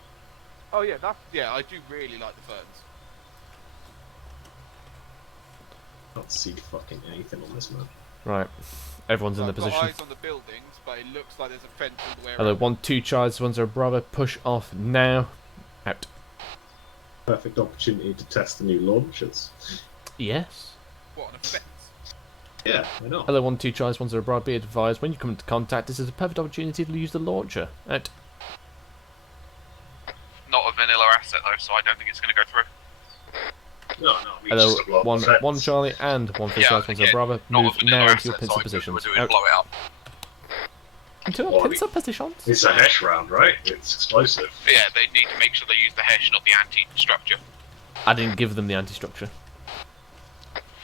Oh yeah, I do really like the ferns. can't see fucking anything on this map. Right. Everyone's in the I've got position. eyes on the buildings, but it looks like there's a fence all the way Hello, around. 1-2 Charlie, 1-0 Bravo. Push off now. Out. Perfect opportunity to test the new launchers. Yes. What, on a fence? Yeah, why not? Hello, 1-2 Charlie, 1-0 Bravo. Be advised, when you come into contact, this is a perfect opportunity to use the launcher. Out. Not a vanilla asset though, so I don't think it's going to go through. No, we Hello, just blow up the fence. 1 Charlie and 1-3 Charlie, 1-0 Bravo. Move now into your pincer positions. Out. Blow it up. Into Well, our pincer positions. It's a hash round, right? It's explosive. Yeah, they need to make sure they use the hash, not the anti-structure. I didn't give them the anti-structure.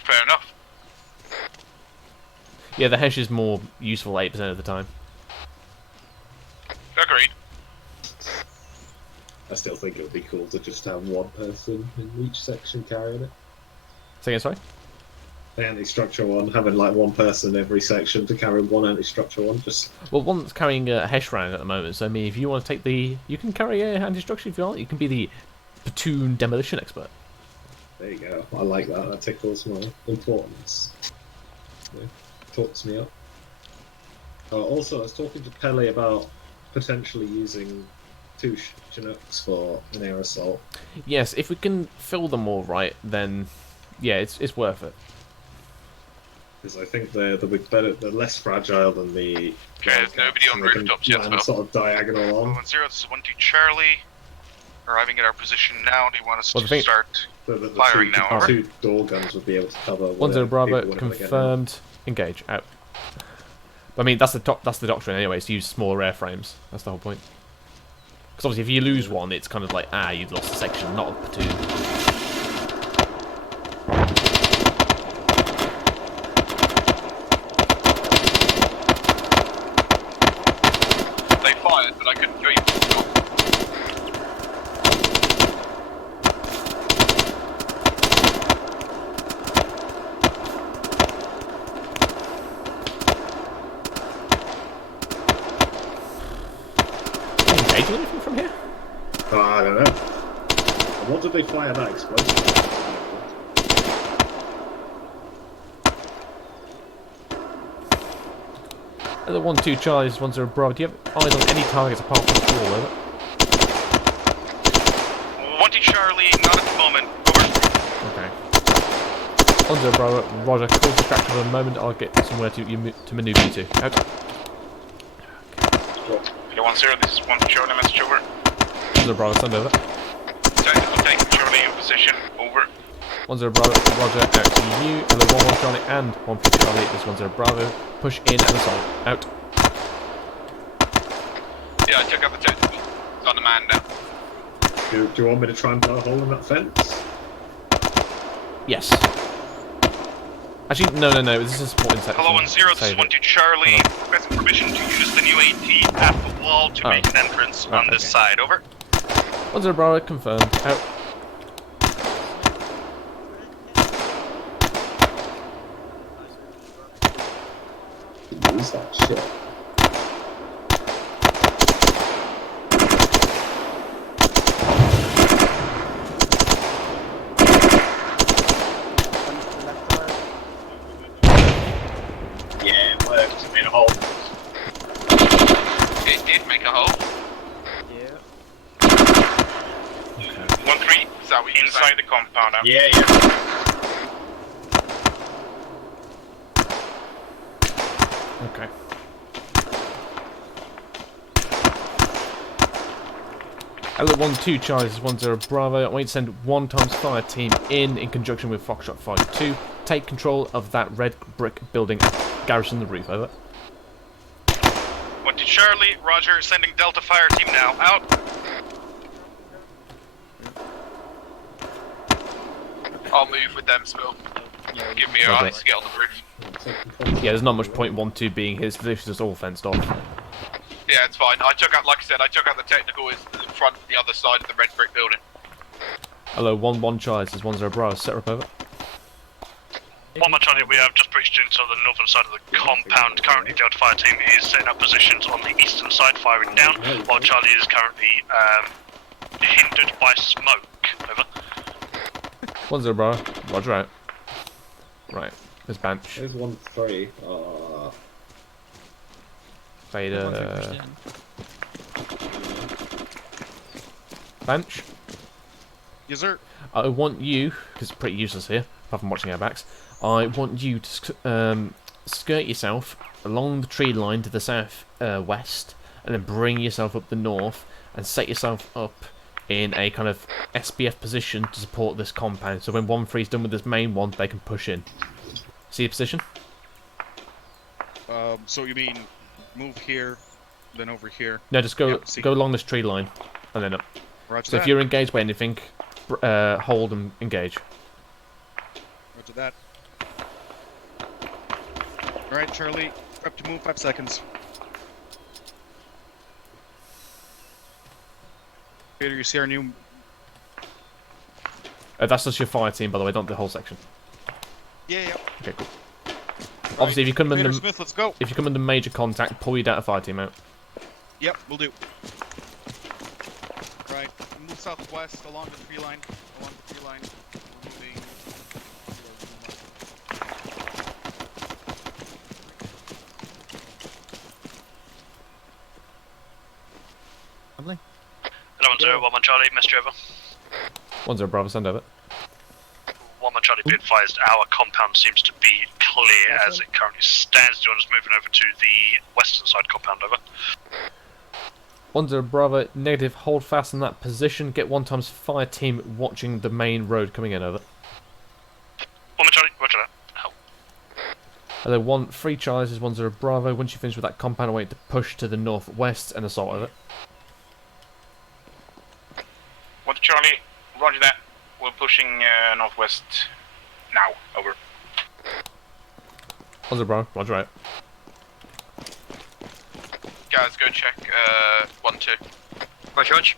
Fair enough. Yeah, the hash is more useful 8% of the time. Agreed. I still think it would be cool to just have one person in each section carrying it. Say again, sorry? The anti-structure one, having like one person in every section to carry one anti-structure one, just... Well, one's carrying a hash round at the moment, so I mean, if you want to take the... You can carry a anti-structure if you want. You can be the platoon demolition expert. There you go. I like that. That tickles my importance. Yeah, talks me up. Also, I was talking to Pele about potentially using 2 Chinooks for an air assault. Yes, if we can fill them all right, then yeah, it's worth it. Because I think they're they're less fragile than the... Okay, there's nobody on rooftops yet, so sort of diagonal on. 1-0, this is 1-2 Charlie. Arriving at our position now. Do you want us to start firing now? The Over? 2 door guns would be able to cover... 1-0 Bravo, confirmed. Engage. Out. I mean, that's the doctrine anyway, is to use smaller airframes. That's the whole point. Because obviously if you lose one, it's kind of like, you've lost a section, not a platoon. They fired, but I couldn't show you. Engaging anything from here? I don't know. And what did they fire that explosive? The 1-2 Charlies, 1-0 Bravo. Do you have eyes on any targets apart from the wall, over? 1-2 Charlie, not at the moment. Over. Okay. 1-0 Bravo, Roger. Call distraction for a moment. I'll get somewhere to maneuver you to. Out. Okay, 1-0, this is 1-2 Charlie, message over. 1-0 Bravo, send over. Tactical tank, Charlie in position, over. 1-0 Bravo, Roger, out to you. Hello, 1-1 Charlie and 1-3 Charlie. This 1-0 Bravo. Push in and assault. Out. Yeah, I took out the tactical. It's on the man now. Do you want me to try and blow a hole in that fence? Yes. Actually, no. This is a supporting section. Hello, 1-0, this is 1-2 Charlie. Requesting permission to use the new AT at the wall to make an entrance on this side. Over. 1-0 Bravo, confirmed. Out. Use that shit. Yeah, it worked. It made a hole. It did make a hole. Yeah. 1-3, is that what you inside the compound now? Yeah. Okay. Hello, 1-2 Charlies, 1-0 Bravo. I want you to send 1x fire team in conjunction with Foxtrot 5-2. Take control of that red brick building and garrison the roof. Over. 1-2 Charlie, Roger, sending Delta fire team now. Out. I'll move with them, Spill. Give me your eyes to get on the roof. Yeah, there's not much point 1-2 being his. This is just all fenced off. Yeah, it's fine. I took out, like I said, I took out the technical in front of the other side of the red brick building. Hello, 1-1 Charlies, this is 1-0 Bravo. Set up over. 1 Charlie, we have just breached into the northern side of the compound. Currently, Delta fire team is setting up positions on the eastern side, firing down, while Charlie is currently hindered by smoke. Over. 1-0 Bravo. Roger out. Right, there's Banch. There's 1-3. Vader. Banch. Yes, sir. I want you, because it's pretty useless here, apart from watching our backs, I want you to skirt yourself along the tree line to the south west, and then bring yourself up the north, and set yourself up in a kind of SBF position to support this compound. So when 1-3's done with this main one, they can push in. See your position? So you mean move here, then over here? No, just go Yep, see. go along this tree line, and then up. Roger So if that. you're engaged by anything, hold and engage. Roger that. Alright, Charlie, prep to move 5 seconds. Peter, you see our new... That's just your fire team, by the way, not the whole section. Yeah. Okay, cool. Obviously, if you come Peter under Smith, let's go. if you come under major contact, pull your data fire team out. Yep, we'll do. Right, move southwest along the tree line. Along the tree line. We're moving... Lovely. 11-0, 1 Charlie, message over. 1-0 Bravo, send over. 1 Charlie, be advised, our compound seems to be clear as it currently stands. Do you want us moving over to the western side compound, over? 1-0 Bravo, negative, hold fast in that position. Get 1x fire team watching the main road coming in, over. 1 Charlie, roger that. Help. Hello, 1-3 Charlie, this is 1-0 Bravo. Once you finish with that compound, I want you to push to the northwest and assault, over. 1 Charlie, roger that. We're pushing northwest now. Over. 1-0 Bravo, roger out. Guys, go check 1-2. Roger, Roger.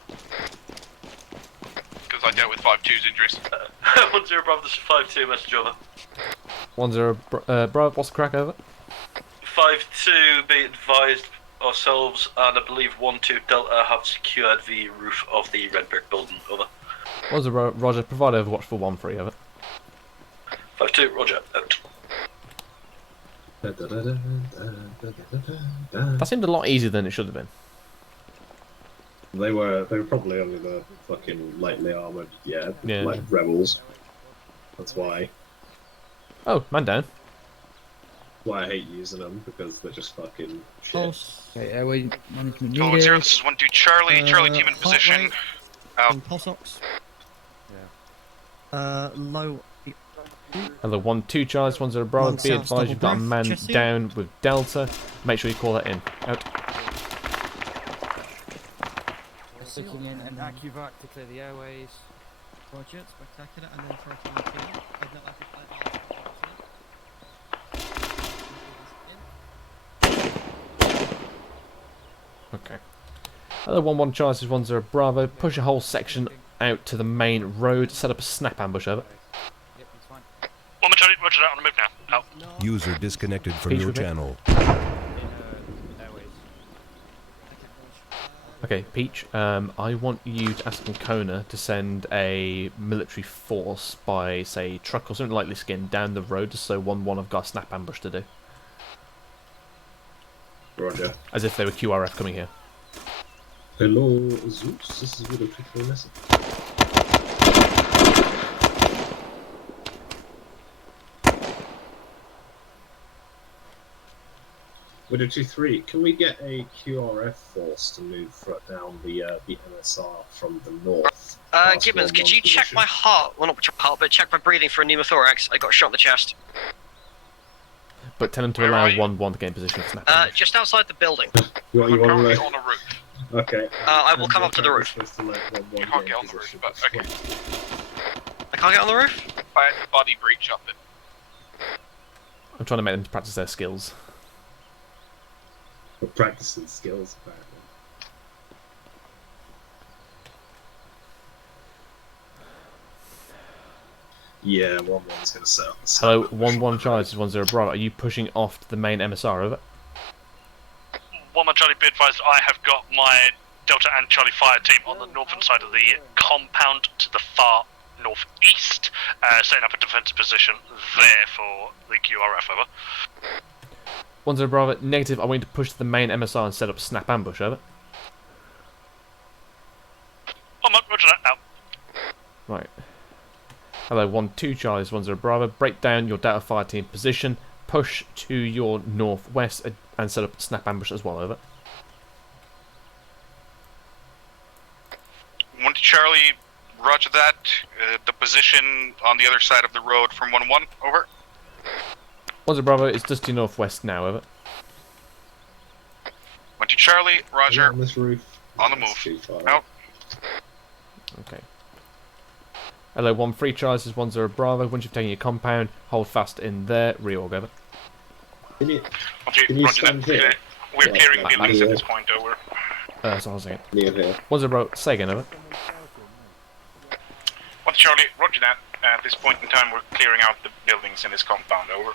Because I dealt with 5-2's injuries. 1-0 Bravo, this is 5-2, message over. 1-0 Bravo, what's the crack, over? 5-2, be advised, ourselves and I believe 1-2 Delta have secured the roof of the red brick building, over. 1-0 Roger, provide overwatch for 1-3, over. 5-2, Roger, out. That seemed a lot easier than it should have been. They were probably only the fucking lightly armored, like rebels. That's why. Oh, man down. Why I hate using them, because they're just fucking shit. Pulse. Okay, airway management Go needed. 0, this is 1-2 Charlie. Charlie team in position. Out. Pulse ox. Low. Hello, 1-2 Charles, 1-0 Bravo, One be south, advised double you've got a breath, man Jesse. down with Delta. Make sure you call that in. Out. Looking in and AccuVac to clear the airways. Roger, spectacular, and then try to maintain. Okay. Hello, 1-1 Charles, 1-0 Bravo. Push a whole section out to the main road. Set up a snap ambush, over. 1 Charlie, roger that, on the move now. Out. User disconnected from Peach your with me. channel. Okay, Peach, I want you to ask Ancona to send a military force by, say, truck or something lightly skinned down the road just so 1-1 have got a snap ambush to do. Roger. As if they were QRF coming here. Hello, Zeus. This is Widow 2-3 message. Widow 2-3, can we get a QRF force to move down the MSR from the north? past Gibbons, 1-1 could you check position? my heart? Well, not my heart, but check my breathing for a pneumothorax. I got shot in the chest. But tell them to allow 1-1 to get in position for snap ambush. Just outside the building. You want Currently to on the roof. Okay. I will come up to the roof. You can't get on the roof, but okay. I can't get on the roof? I had to body breach up it. I'm trying to make them practice their skills. We're practicing skills, apparently. Yeah, 1-1's gonna set up. Hello, 1-1 Charles, 1-0 Bravo. Are you pushing off to the main MSR, over? 1 Charlie, be advised, I have got my Delta and Charlie fire team on the northern side of the compound to the far northeast, setting up a defensive position there for the QRF, over. 1-0 Bravo, negative, I want you to push to the main MSR and set up snap ambush, over. Roger that, out. Right. Hello, 1-2 Charlie's 1-0 Bravo, break down your Delta Fire Team position, push to your northwest and set up snap ambush as well, over. 1 to Charlie, roger that. The position on the other side of the road from 1-1, over. 1-0 Bravo, it's just to your northwest now, over. 1 to Charlie, roger. On this roof. On the move. Out. Okay. Hello, 1-3 Charlie, this is 1-0 Bravo. Once you've taken your compound, hold fast in there, reorg, over. Can you roger stand that. here? We're clearing buildings at this point, over. So hold on a second. Near here. 1-0 Bravo, say again, over. 1 to Charlie, roger that. At this point in time, we're clearing out the buildings in this compound, over.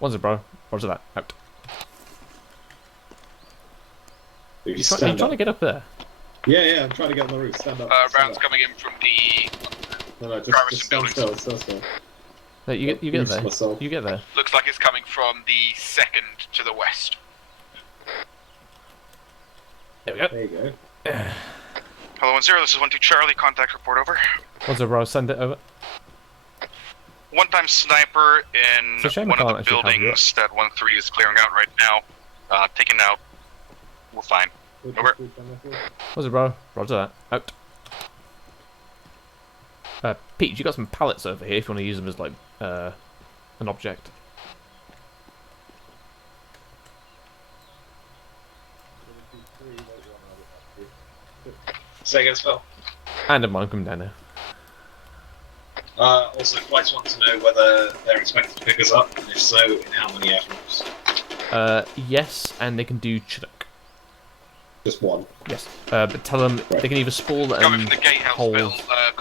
1-0 Bravo, roger that, out. You Are you trying to get up there? Yeah, I'm trying to get on the roof. Stand up. Rounds coming in from the No, just stand still, No, you get there. You get there. Looks like it's coming from the second to the west. There we go. There you go. Hello, 1-0, this is 1-2 Charlie, contact report, over. 1-0 Bravo, send it over. One-time sniper in It's a shame one I of can't the actually have you buildings that 1-3 is clearing out right now. Taken out. We're fine. Over. 1-0 Bravo, roger that, out. Pete, you got some pallets over here if you want to use them as, like, an object. Say again, Phil. And a mine coming down there. Also, flights want to know whether they're expected to pick us up, and if so, in how many aircrafts. Yes, and they can do Chinook. Just one? Yes. But tell them they can either sprawl and hold in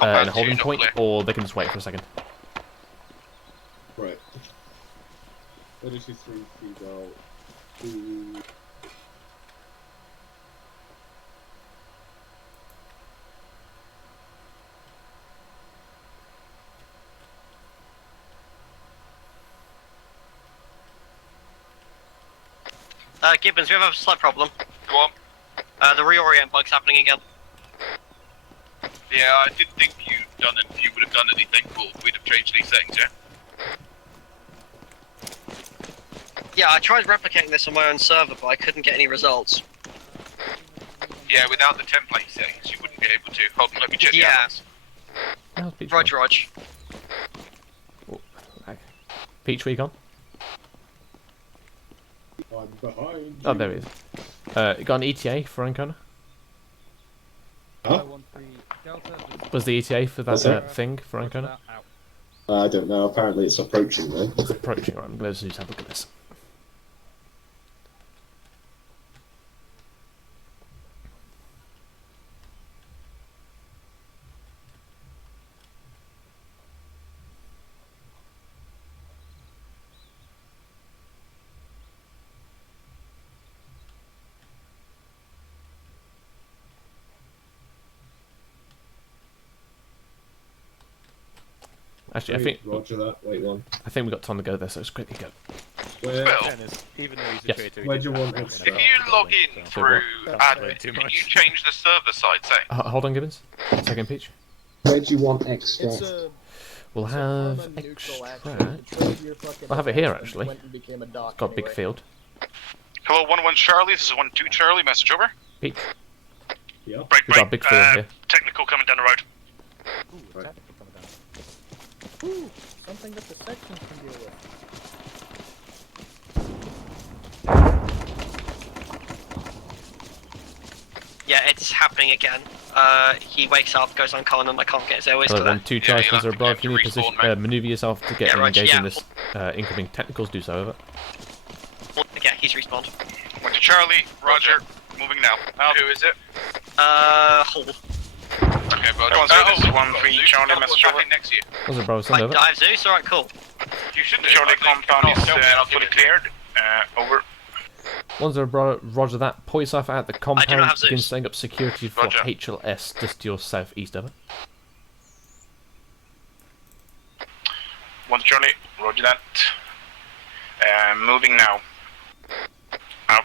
a holding point, or they can just wait for a second. Right. 1, 2, 3, 3, go. 2. Gibbons, we have a slight problem. Go on. The reorient bug's happening again. Yeah, I didn't think you would have done anything, but we'd have changed these settings, yeah? Yeah, I tried replicating this on my own server, but I couldn't get any results. Yeah, without the template settings, you wouldn't be able to. Hold on, let me check the Yeah. Rog. Peach, where you gone? I'm behind. Oh, there he is. You got an ETA for Ancona? Huh? Was the ETA for that thing for Ancona? I don't know. Apparently, it's approaching though. It's approaching. Right, I'm going to have a look at this. Actually, I think. Roger that. Wait one. I think we got time to go there, so let's quickly go. Where? Even though he's a Yes. traitor, Where do you want extra? If you log in through admin, can you change the server side setting? Hold on, Gibbons. Second, Peach. Where do you want extra? We'll have extra. I'll have it here actually. It's got a big field. Hello, 1-1 Charlie, this is 1-2 Charlie, message over. Peach. Yeah. We've got a big field here. Technical coming down the road. Right. Ooh, something that the sections can deal with. Yeah, it's happening again. He wakes up, goes on con, and I can't get his airways to Hello, that. 2 charge are above. If you need to position, maneuver yourself to get engaged in this incoming technicals, do so, over. Yeah, he's respawned. 1 to Charlie, roger. Moving now. Who is it? Hull. Okay, well, this is 1-3 Charlie, message over. Next to you. What's it, bro? Send over. Dive Zeus, alright, cool. You should Charlie compound is fully cleared. Over. 1-0, bro. Roger that. Pull yourself out the compound. Begin Zeus. setting up security for Roger. HLS just to your southeast, over. 1 Charlie, roger that. Moving now. Out.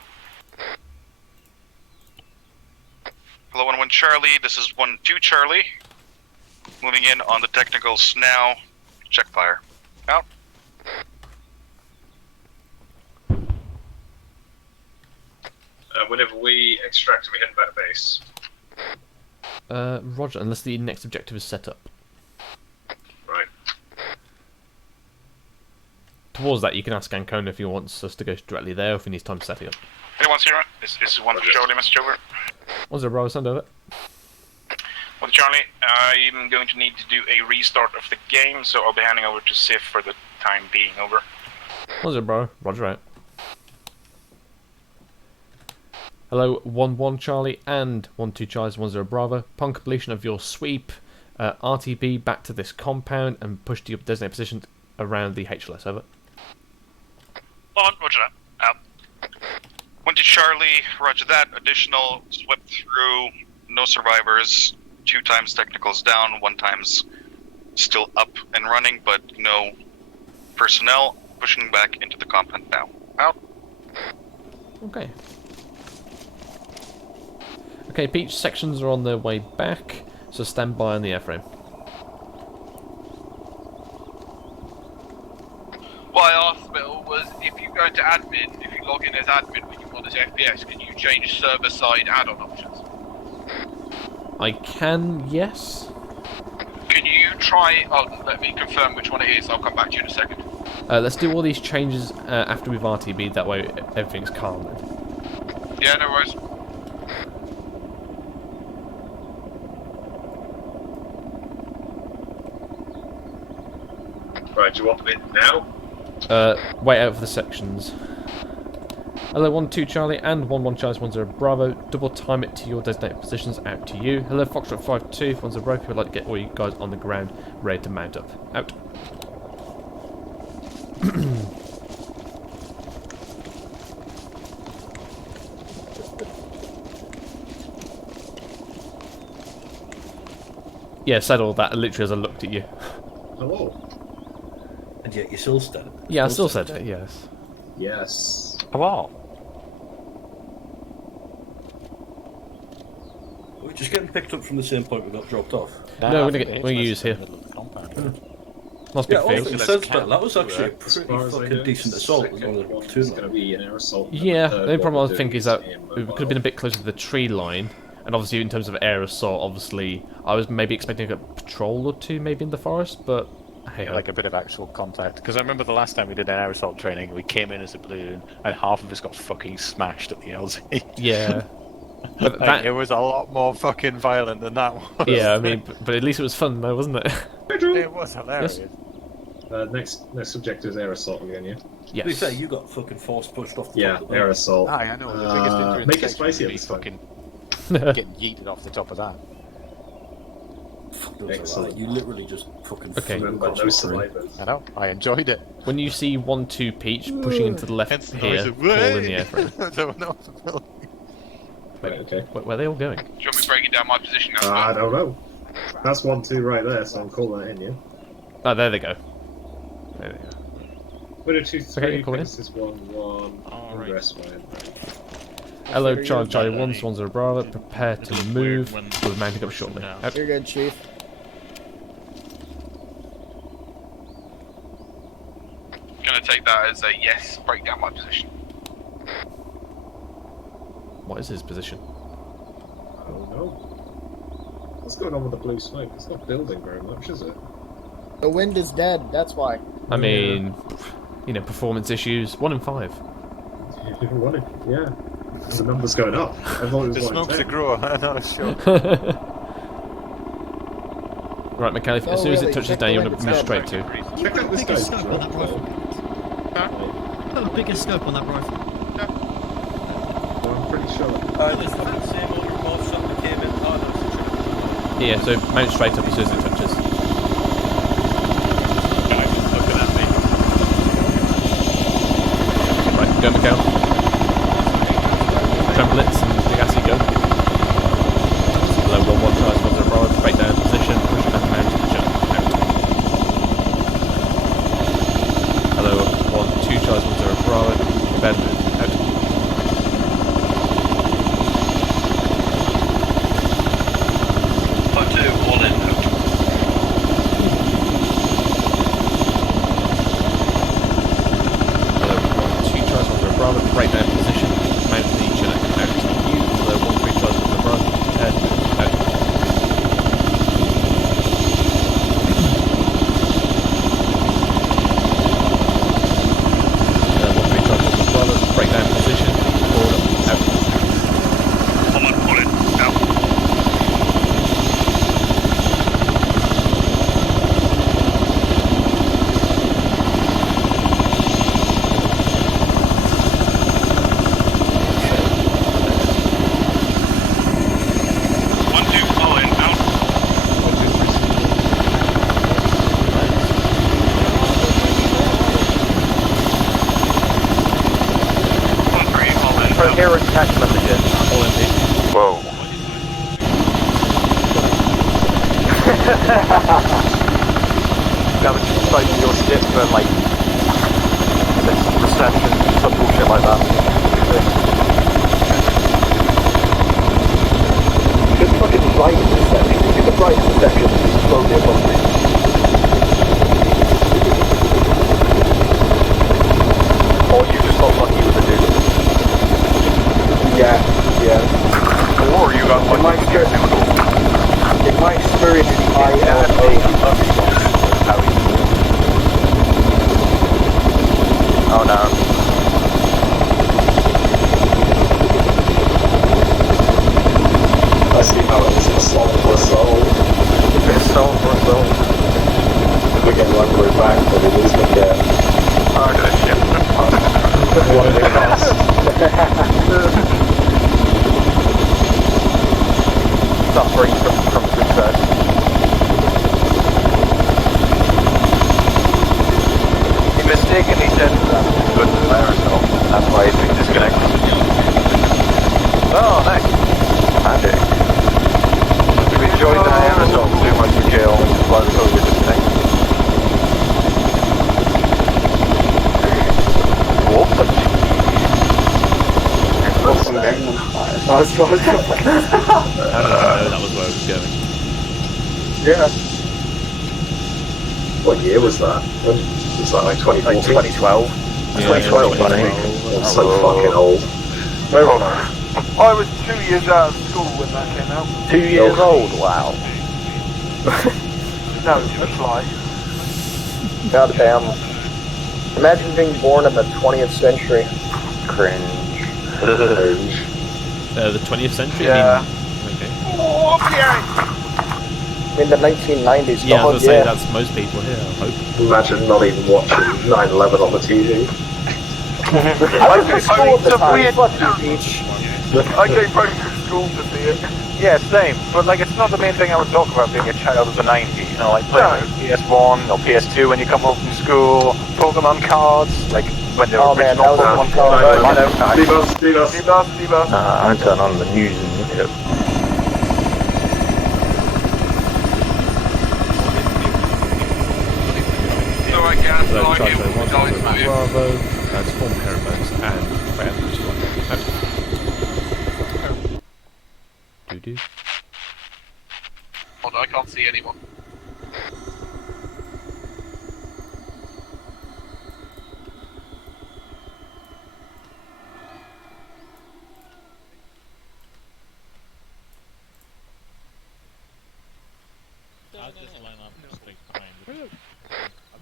Hello, 1-1 Charlie. This is 1-2 Charlie. Moving in on the technicals now. Check fire. Out. Whenever we extract, we head back to base. Roger, unless the next objective is set up. Right. Towards that, you can ask Ancona if he wants us to go directly there, or if he needs time setting up. Anyone here? This is 1 Charlie, message over. 1-0 Bravo, send over. 1 Charlie, I'm going to need to do a restart of the game, so I'll be handing over to Sif for the time being. Over. 1-0 Bravo, roger out. Hello, 1-1 Charlie and 1-2 Charlie, 1-0 Bravo. Upon completion of your sweep, RTB back to this compound and push to your designated position around the HLS, over. Roger that. Out. 1-2 Charlie, roger that. Additional swept through, no survivors, 2 times technicals down, 1 times still up and running, but no personnel. Pushing back into the compound now. Out. Okay. Okay, Peach, sections are on their way back, so stand by on the airframe. What I asked Bill was, if you go into admin, if you log in as admin when you want as FPS, can you change server-side add-on options? I can, yes. Can you try... Oh, let me confirm which one it is. I'll come back to you in a second. Let's do all these changes after we've RTB'd, that way everything's calm then. Yeah, no worries. Right, do you want them in now? Wait out for the sections. Hello, 1-2 Charlie and 1-1 Charlie, 1-0 Bravo. Double time it to your designated positions. Out to you. Hello, Foxtrot 5-2, 1-0 Bravo. I'd like to get all you guys on the ground, ready to mount up. Out. Yeah, said all that literally as I looked at you. Hello. And yet you still said it. Yeah, I still said it, yes. Yes. Hello. We're just getting picked up from the same point we got dropped off. No, we're going to use here. Nice big field. That was actually a pretty fucking decent assault. It was on the platoon. It's going to be an air assault. Yeah, the only problem I think is that we could have been a bit closer to the tree line, and obviously in terms of air assault, obviously I was maybe expecting a patrol or two maybe in the forest, but hey, like a bit of actual contact. Because I remember the last time we did an air assault training, we came in as a platoon, and half of us got fucking smashed at the LZ. Yeah. But that, it was a lot more fucking violent than that was. Yeah, I mean, but at least it was fun though, wasn't it? It was hilarious. Next objective is air assault again, yeah? Yes. To be fair, you got fucking force pushed off the top of the air assault. I know. The biggest danger in make it section spicy would at be this time. fucking getting yeeted off the top of that. Excellent. You literally just fucking Okay. flew across the screen. I know. I enjoyed it. When you see 1-2 Peach pushing into the left here, call in the airframe. I don't know. Right, okay. Where are they all going? Do you want me breaking down my position now? I don't know. That's 1-2 right there, so I'm calling that in, yeah? Oh, there they go. There they go. Winner 2-3, Okay, call in. Pegasus 1-1, and rest fine. Hello, Charlie 1-1-0 Bravo. Prepare to move. We're mounting up shortly. Out. You're good, Chief. Gonna take that as a yes, break down my position. What is his position? I don't know. What's going on with the blue smoke? It's not building very much, is it? The wind is dead, that's why. I mean, you know, performance issues. 1 in 5. Yeah. The number's going up. The smoke's a grower, I know, sure. Right, McCallum, as soon as it touches down, you want to move straight to. Check out this guy's scope on that rifle. Put a bigger scope on that rifle. I'm pretty sure. Yeah, so mount straight up as soon as it touches. Right, go McCall. Tremblets and Big Assy go. Hello, 1-1 Charlie 1-0 Bravo, break down position, push back mount to the jump. bad move. Out. Part 2, all in. Out. Hello, 2 tries on the Bravo, break down position, mount the Chinook out to you. Hello, 1 3 tries on the Bravo, out. Break down position, forward up, out. One more, pull in, out. Error text messages. Whoa. That was just like your shit for like reception, some bullshit like that. Just fucking right reception. If the right reception is slowly above me. Or you just got lucky with the dude. Yeah. Or you got lucky with the dude. In my experience, oh no. I see how it's a soul for a soul. It's soul for a soul. We get one way back, but it is like a... Oh, good shit. One way pass. Suffering from success. He mistakenly said that was a good player, so that's why he's been disconnected. Oh, nice. Magic. We enjoyed the aerosol too much to jail and just let us over this thing. How did I know that was where I was going? Yeah. What year was that? Was that like 2014? Like 2012. Yeah, 2012, I think. That's so fucking old. Hold on. I was 2 years out of school when that came out. 2 years old? Wow. No, that's a lie. God damn. Imagine being born in the 20th century. Cringe. The 20th century? Yeah. Okay. Oh, I mean the 1990s. Yeah, I God, was going to say, that's most people here, I hope. Imagine not even watching 9/11 on the TV. I went to school at the time. Fuck you, Beach. I came home from school to see it. Yeah, same. But like, it's not the main thing I would talk about being a child of the 90s. You know, like playing PS1 or PS2 when you come home from school, Pokemon cards, like when they were original Pokemon cards. Debuff. I turn on the news and look at it. So I guess So, I try hear to what one the guys Bravo, do. Bravo, that's form herons, and play out which one. Do. Hold on, I can't see anyone.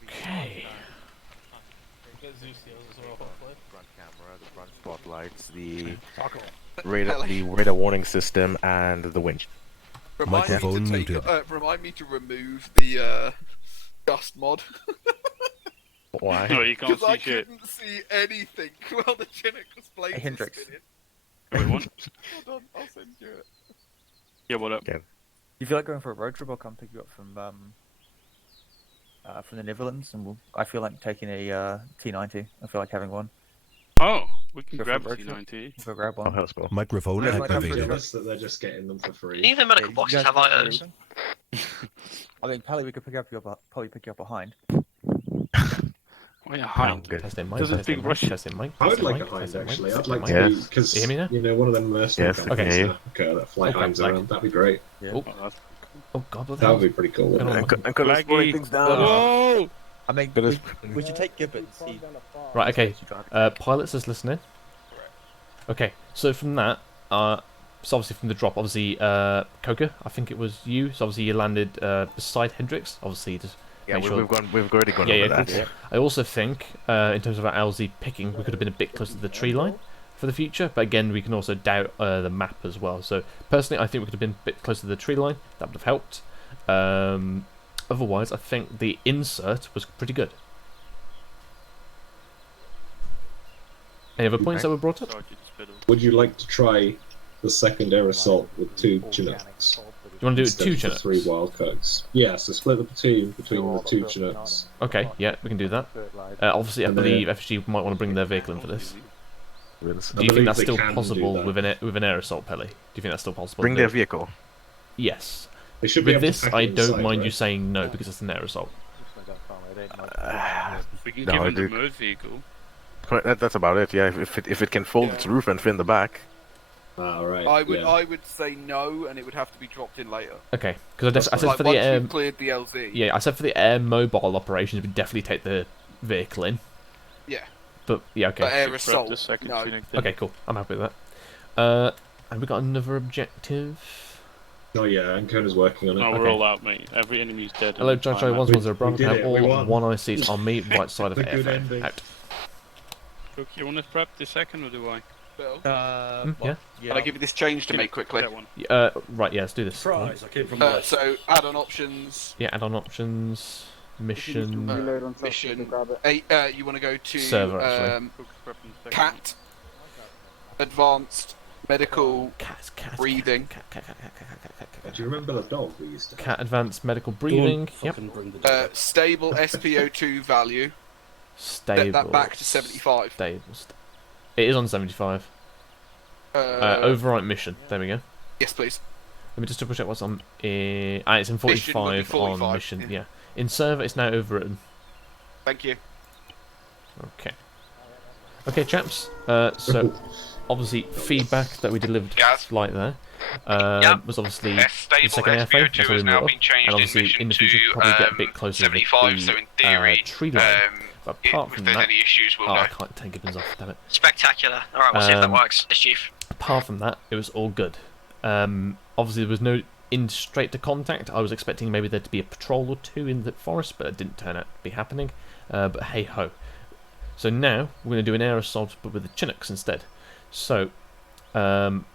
Okay. Front camera, the front spotlights, the radar warning system, and the winch. Remind me to remove the dust mod. Why? No, you can't Because see I shit. couldn't see anything while the Chinook was blades were spinning. Wait, what? Hold on, I'll send you it. Yeah, what up? You feel like going for a road trip? I'll come pick you up from the Netherlands, and I feel like taking a T90. I feel like having one. Oh, we can Go grab for a a road trip. T90. Go grab one. Microphone Yeah, like activated. I'm That they're just getting them for free. Even medical boxes have items. I mean, Pally, we could probably pick you up behind. Why a hind? Testing mic. Does it Testing big mic. Russian? Testing mic. I would testing like mic, a hind testing mic, actually. I'd testing like mic. to be because You hear me now? you know one of them mercenary Yes, I can companies hear in you. Africa that fly Okay, hinds around. That'd be great. Oh. Oh God, what the That hell? would be pretty cool. Wouldn't it? I'm gonna slowing things down. Whoa! I mean, we should take gibbons. Right, okay. Pilots is listening. Okay, so from that, so obviously from the drop, obviously, Coca, I think it was you. So obviously you landed beside Hendrix. Obviously, just Yeah, make sure. we've already gone over that. Cool. I also think, in terms of our LZ picking, we could have been a bit closer to the tree line for the future. But again, we can also doubt the map as well. So personally, I think we could have been a bit closer to the tree line. That would have helped. Otherwise, I think the insert was pretty good. Any other points that were brought up? Would you like to try the second air assault with 2 Chinooks? Do you want to do it instead 2 of the Chinooks? 3 Wildcoats. Yeah, so split the platoon between the 2 Chinooks. Okay, yeah, we can do that. Obviously, I believe FSG might want to bring their vehicle in for this. Do you think that's still possible with an air assault, Pelly? Do you think that's still possible? Bring their vehicle. Yes. They should be with able to this, pack I it don't inside, mind right? you saying no because it's an air assault. We can No, give I him the do. mode vehicle. That's about it. Yeah, if it can fold its roof and fit in the back. Right. I would say no, and it would have to be dropped in later. Okay, because I said Like, for once the you've cleared the LZ. Yeah, I said for the air mobile operations, we'd definitely take the vehicle in. Yeah. But yeah, okay. But air assault, no. Okay, cool. I'm happy with that. And we got another objective. Oh yeah, Ancona's working on it. Oh, Okay. we're all out, mate. Every enemy's dead. Hello, and Jojo. I'm out. 110 Bravo. We did Have it, we all won. 1 eye seats on me, right side of the The good airframe. ending. Out. Look, you want to prep this second, or do I? Yeah. Can I give you this change to make quickly? That one. Right, yeah, let's do this. Surprise, I came from the west. So add-on options. Yeah, add-on options, mission. Mission. You want to go to Server, actually. CAT, advanced medical breathing. Do you remember the dog we used to have? Cat advanced medical breathing. Yep. Stable SPO2 value. Stable. Set that back to 75. Stable. It is on 75. Overwrite mission. There we go. Yes, please. Let me just double check what's on. It's in 45 on mission. Yeah. In server, it's now overwritten. Thank you. Okay. Okay, chaps. So, obviously, feedback that we delivered flight there was obviously the second airframe. That's what we brought up. And obviously, in the future, we'll probably get a bit closer to the tree line. But apart from that, I can't take Gibbons off. Damn it. Spectacular. Alright, we'll see if that works. It's Chief. Apart from that, it was all good. Obviously, there was no straight to contact. I was expecting maybe there to be a patrol or 2 in the forest, but it didn't turn out to be happening. But hey ho. So now we're going to do an air assault, but with the Chinooks instead. So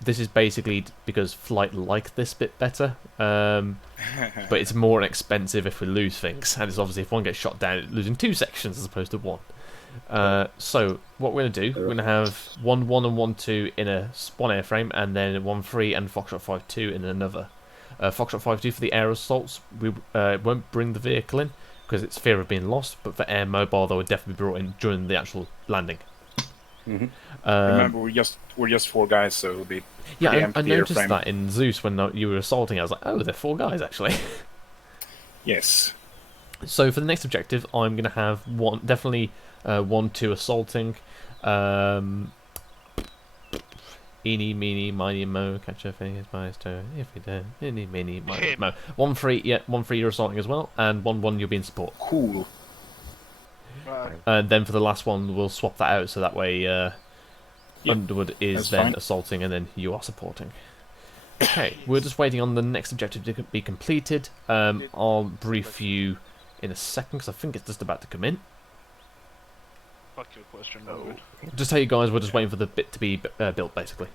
this is basically because flight liked this bit better, but it's more expensive if we lose things, and it's obviously if one gets shot down, it's losing 2 sections as opposed to 1. So what we're going to do, we're going to have 1-1 and 1-2 in one airframe, and then 1-3 and Foxtrot 5-2 in another. Foxtrot 5-2 for the air assaults, we won't bring the vehicle in because it's fear of being lost, but for air mobile, they would definitely be brought in during the actual landing. Remember, we're just 4 guys, so it'll be yeah. I noticed that in Zeus when you were assaulting. I was like, oh, they're 4 guys actually. Yes. So for the next objective, I'm going to have 1-2 assaulting. Eeny, meeny, miny, mo, catch a thing, spies toe, if we don't, eeny, meeny, miny, mo. 1-3, yeah, 1-3 you're assaulting as well, and 1-1 you'll be in support. Cool. And then for the last one, we'll swap that out, so that way Underwood is then fine. assaulting, and then you are supporting. Okay, we're just waiting on the next objective to be completed. I'll brief you in a second, because I think it's just about to come in. Fuck your question, Robert. Just tell you guys, we're just waiting for the bit to be built, basically.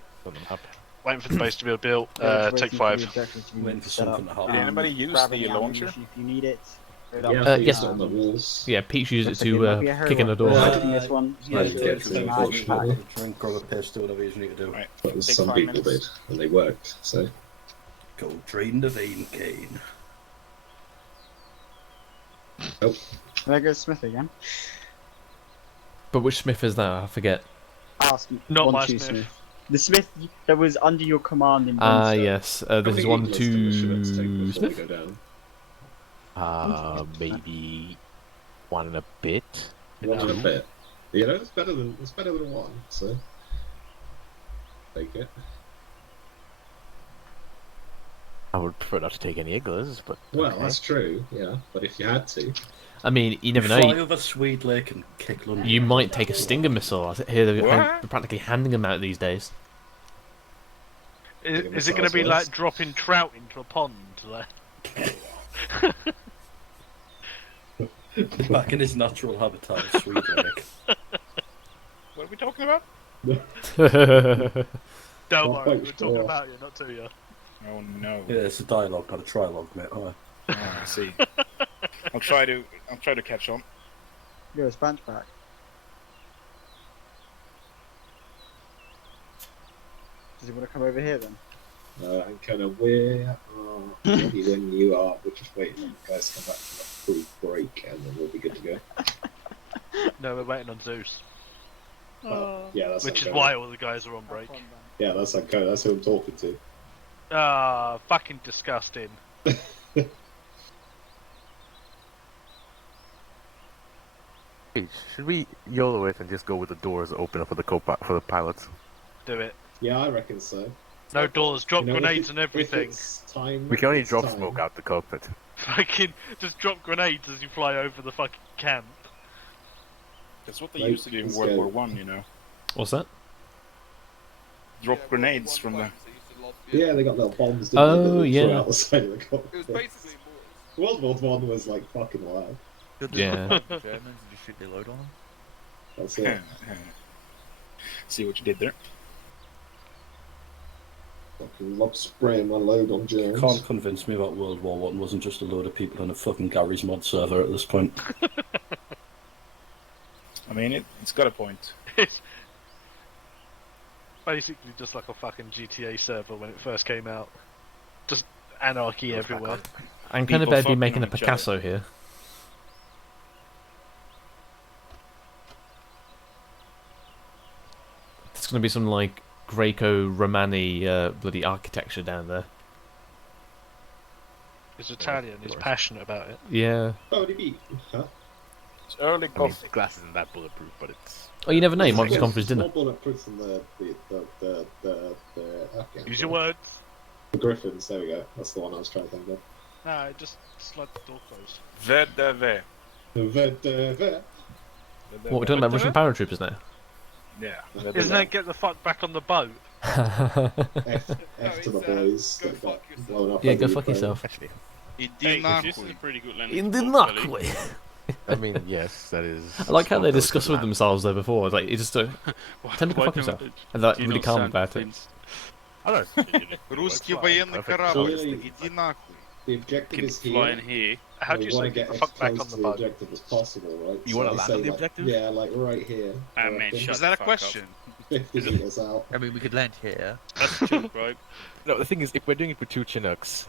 Waiting for the base to be built. Take 5. Waiting for something to happen. Did anybody use the launcher? If you need it. Yes. On the walls. Yeah, Peach used it to kick in the door. This one. Yeah, drink or a piss, do whatever you need to do. Right. But some people did, and they worked. So Go drain the vein, Kane. Oh. There goes Smith again. But which Smith is that? I forget. Ask Not my 1-2 Smith. The Smith that was under your command in Monster. Yes. This is 1-2 Smith. Maybe 1 and a bit. One and a bit. You know, it's better than one. So take it. I would prefer not to take any igloos, but Well, okay. that's true. Yeah, but if you had to. I mean, you never know. Fly over Swede Lake and kick London. You might take a Stinger missile. I hear they're What? practically handing them out these days. Is it going to be like dropping trout into a pond? Like? Back in his natural habitat of Swede Lake. What are we talking about? Don't worry, we're talking about you, not to you. Oh no. Yeah, it's a dialogue, not a trilogue, mate. Oh, I see. I'll try to catch on. You're a sponge back. Does he want to come over here then? And kind of where maybe when you are, we're just waiting on the guys to come back from a food break, and then we'll be good to go. No, we're waiting on Zeus. Yeah, that's Which is Ancona. why all the guys are on break. Yeah, that's Ancona. That's who I'm talking to. Ah, fucking disgusting. Hey, should we YOLO it and just go with the doors open up for the for the pilots? Do it. Yeah, I reckon so. No doors, drop You know, grenades if and everything. We can only drop smoke out the cockpit. Fucking just drop grenades as you fly over the fucking camp. That's what they used to do in World War One, you know. What's that? Drop grenades from the. Yeah, they got little bombs. Oh, they yeah. threw out the side of the cockpit. It was basically World War One was like fucking wild. Yeah. Germans, did you shoot the load on them? That's it. See what you did there. Fucking love spraying my load on Germans. Can't convince me that World War One wasn't just a load of people in a fucking Gary's mod server at this point. I mean, it's got a point. It's basically just like a fucking GTA server when it first came out. Just anarchy everywhere. I'm kind of better be making a Picasso here. There's going to be some like Greco-Romani bloody architecture down there. He's Italian, he's passionate about it. Yeah. Oh, what do you mean? Huh? It's early I mean, coffee. glass isn't that bulletproof, but it's. Oh, you never know. You might just It's gone for his dinner. more bulletproof than the Use your words. The Griffins. There we go. That's the one I was trying to think of. No, just let the door close. VDV. What, we're talking about Russian paratroopers now? Yeah. Isn't that get the fuck back on the boat? F to the boys. that got blown up Yeah, over go fuck Ukraine. yourself. Actually, Hey, This is a pretty good landing. In the spot, Kelly. Nakwe. I mean, yes, that is. I like how they not good discuss for with that. themselves there before. Like, you just tend to go fuck himself. And they're like, really calm about it. I don't know. Русский военный корабль. Иди нахуй. The objective is Can fly here. in here. How do you we want say to get the as fuck back close on to the the boat? objective as possible, right? You So wanna I land say, on the like, objective? Yeah, like right here. I I mean, reckon. shut Was that a the fuck up. question? 50 meters out. I mean, we could land here. That's a joke, right? No, the thing is, if we're doing it with two Chinooks,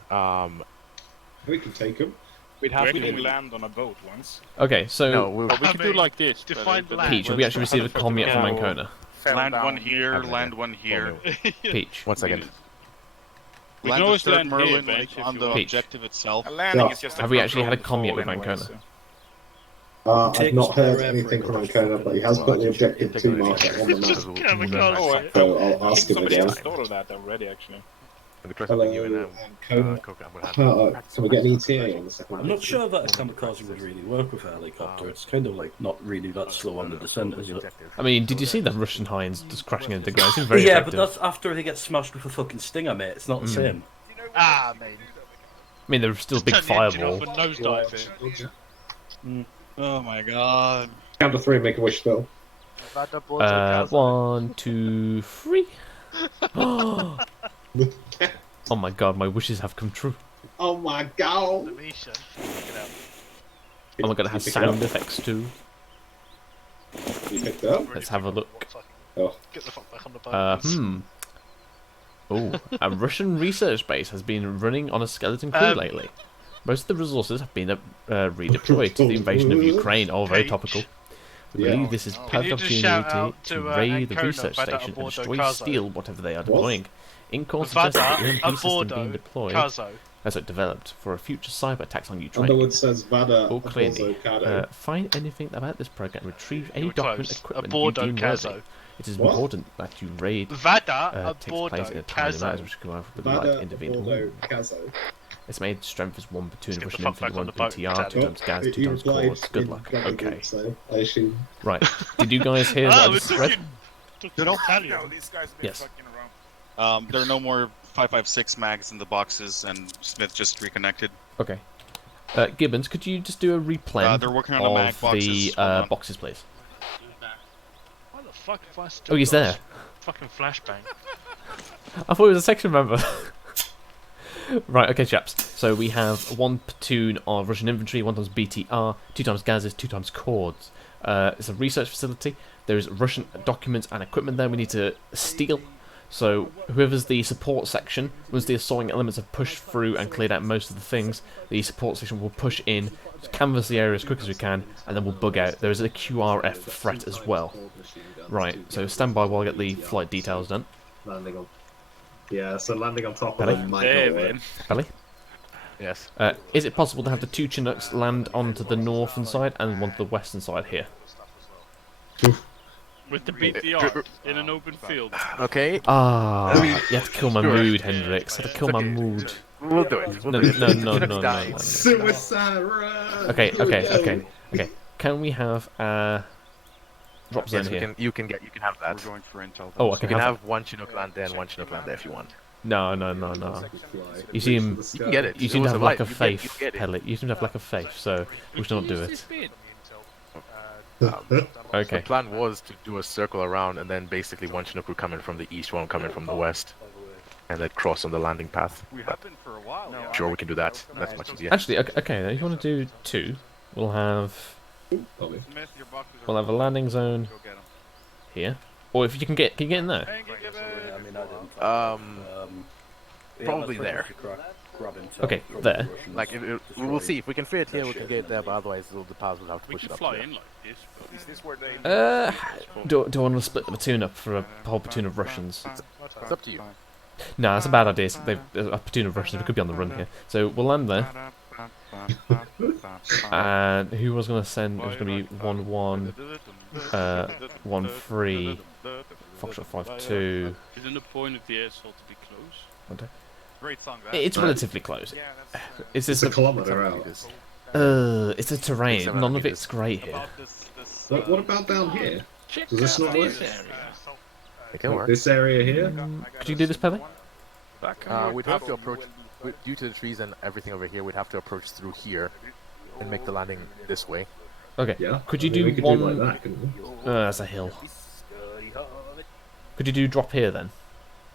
We can take them. we'd We have actually to. land on a boat once. Okay, so No, we We could do like this. but define but land. Peach, have we actually received a comm yet from Yeah. Ancona? Fell Land down. one here, Have land it. one here. Peach. One second. We Land can the always third land here, Merlin Bench, like, if on you the want. Peach. objective itself. A landing Yeah. is just a Have we actually had a control comm yet with fall anyway, Ancona? so- I've Take not us heard wherever anything it from goes. Ancona, but he has got the objective to mark it on the map. Just kamikaze Oh, it. So I'll I ask think him somebody again. else thought of that already, actually. I'm gonna try Hello, something new now. Ancona. Coke, I'm gonna have Can we get an ETA on the second I'm one? not sure that a kamikaze would really work with a helicopter. It's kind of like not really that slow on the descent, is it? I mean, did you see that Russian Hinds just crashing into the ground? It seems very Yeah, but effective. that's after he gets smashed with a fucking Stinger, mate. It's not the same. Ah, man. I mean, they're still a big Turn the engine fireball. off and nosedive it. Oh my god. Count to three, make a wish, Phil. 1, 2, 3. Oh my god, my wishes have come true. Oh my god! Oh my god, it has sound effects too. You picked it up? Let's have a look. Oh. Get the fuck back on the boat. Oh, a Russian research base has been running on a skeleton crew lately. Most of the resources have been redeployed to the invasion of Ukraine. Oh, very topical. We believe this is perfect you just shout opportunity out to to, raid the Ancona, research Vada station and Abordo destroy Caso? steal whatever they are deploying. In course, Vada suggests that the EMP system Abordo being deployed Caso. so developed for a future cyber attacks on Ukraine. Underwood says Vada Or clearly, Avocado. find anything about this program. Retrieve any You were document, close. equipment A Bordeaux you deem worthy. Caso. It is What? important that you raid Vada, a takes Bordeaux place in a timely Caso. manner, which can allow for the light Vada to intervene. Bordeaux Caso. Estimated strength is 1 platoon of Get Russian the fuck infantry, back 1 on the boat, BTR, 2 times gas, 2 He times replied cords. Good in luck. Japanese, Okay. so I assume. Right. Did you guys hear what I just read? These guys have been Yes. fucking around. There are no more 5.56 mags in the boxes, and Smith just reconnected. Okay. Gibbons, could you just do a replen they're working on the mag of boxes. the Hold on. boxes, please? Why the fuck have I still Oh, he's got there. Fucking flashbang. I thought he was a section member. Right, okay, chaps. So we have 1 platoon of Russian infantry, 1 times BTR, 2 times gases, 2 times cords. It's a research facility. There's Russian documents and equipment there we need to steal. So whoever's the support section, once the assaulting elements have pushed through and cleared out most of the things, the support section will push in, canvass the area as quick as we can, and then we'll bug out. There is a QRF threat as well. Right, so stand by while I get the flight details done. Landing on. Yeah, so landing on top Pelly? of them might not work. Pelly? Yes. Is it possible to have the 2 Chinooks land onto the northern side and one to the western side here? With the BTR in an open field. Okay. Ah, you have to kill my Sure. mood, Hendrix. You have to kill my Okay. mood. We'll do it. We'll No, do it. no. Suicide run! Okay. Can we have a drop zone Yes, here? you can have that. We're going for intel. Oh, I You can can have have 1 Chinook land there and 1 Chinook land there if you want. No. You seem You can get it. You It seem to was have a lack light. of You faith, get it. Pellet. You seem to have lack of faith, so we should not do it. Okay. The plan was to do a circle around, and then basically 1 Chinook would come in from the east, 1 come in from the west, and then cross on the landing path. We have been for a while. But sure, we can do that. That's much easier. Actually, okay. Then if you want to do 2, we'll have a landing zone here, or if you can get in there. Probably there. Okay, there. Like, we'll see. If we can fit it here, we can get it there, but otherwise, the paths will have to We push can it up. fly there. in like this. But Is this where they... Do I want to split the platoon up for a whole platoon of Russians? It's up to you. No, that's a bad idea. A platoon of Russians, we could be on the run here. So we'll land there. And who was going to send? It was going to be 1-1, 1-3, Foxtrot 5-2. Isn't the point of the air assault to be close? Okay. Great song, that. It's relatively close. Is this It's a kilometre out. It's a terrain. None of it's great here. What about down here? Does this not work? It can work. This area here? Could you do this, Pelly? We'd have to approach, due to the trees and everything over here, we'd have to approach through here and make the landing this way. Okay. Yeah. Could you I mean, do we could one? do like that, couldn't we? That's a hill. Could you do drop here then?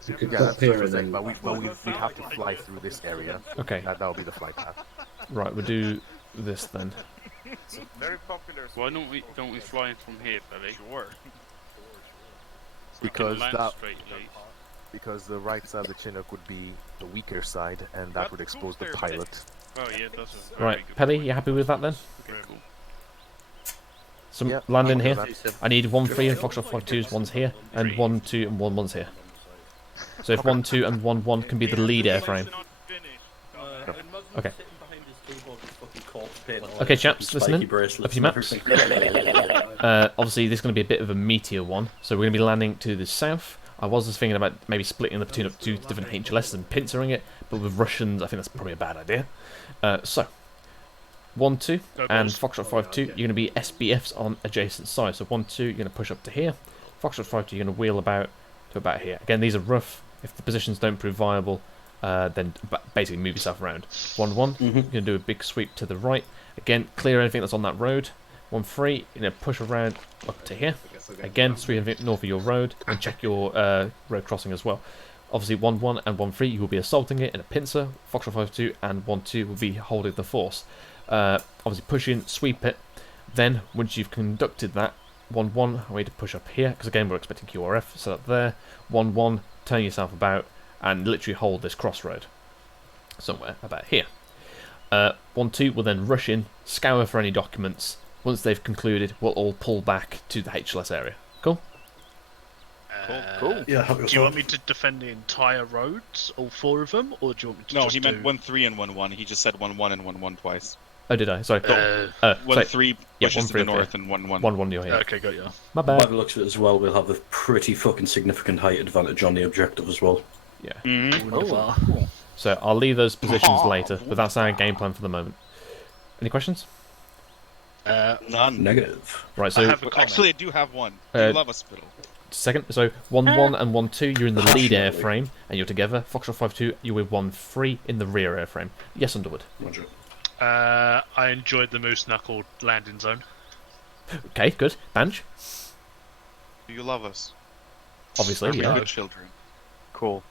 You could Yeah, drop that's the here first and thing, then. but we'd have to fly through this area. Okay. That will be the flight path. Right, we'll do this then. Very popular. Why don't we fly in from here, Billy? Sure. Because land that, straight, like. because the right side of the Chinook would be the weaker side, and that would expose the pilot. Oh yeah, that's a very Right, good Pelly, point. you happy with that then? Okay, cool. Some Yeah, land in I'm here. with that. I need 1-3 and Foxtrot 5-2's one's here, and 1-2 and 1-1's here. So if 1-2 and 1-1 can be the lead airframe. Okay. Okay, chaps, listening. A few maps. Obviously, this is going to be a bit of a meteor one, so we're going to be landing to the south. I was just thinking about maybe splitting the platoon up to 2 different HLSs and pincering it, but with Russians, I think that's probably a bad idea. So, 1-2 and Foxtrot 5-2, you're going to be SBFs on adjacent sides. So 1-2, you're going to push up to here. Foxtrot 5-2, you're going to wheel about to about here. Again, these are rough. If the positions don't prove viable, then basically move yourself around. 1-1, you're going to do a big sweep to the right. Again, clear anything that's on that road. 1-3, you're going to push around up to here. Again, sweep anything north of your road and check your road crossing as well. Obviously, 1-1 and 1-3, you will be assaulting it in a pincer. Foxtrot 5-2 and 1-2 will be holding the force. Obviously, push in, sweep it. Then, once you've conducted that, 1-1, I need to push up here, because again, we're expecting QRF, set up there. 1-1, turn yourself about, and literally hold this crossroad. Somewhere about here. 1-2 will then rush in, scour for any documents. Once they've concluded, we'll all pull back to the HLS area. Cool? Cool. Yeah, help Do you yourself. want me to defend the entire roads, all 4 of them, or do you want me to No, just he meant do... 1-3 and 1-1. He just said 1-1 and 1-1 twice. Oh, did I? Sorry. So, sorry. 1-3 Yeah, pushes to 1-3 the up north here. and 1-1. 1-1 you're here. Okay, got you. My By bad. the looks of it as well, we'll have a pretty fucking significant height advantage on the objective as well. Yeah. Cool. So I'll leave those positions later, but that's our game plan for the moment. Any questions? None. Negative. Right, so Actually, I do have one. Uh, You love a spittle. second, so 1-1 and 1-2, you're in the lead airframe, and you're together. Foxtrot 5-2, you're with 1-3 in the rear airframe. Yes, Underwood. Roger. I enjoyed the moose knuckle landing zone. Okay, good. Banj? Do you love us? Obviously, Are we yeah. good children? Cool.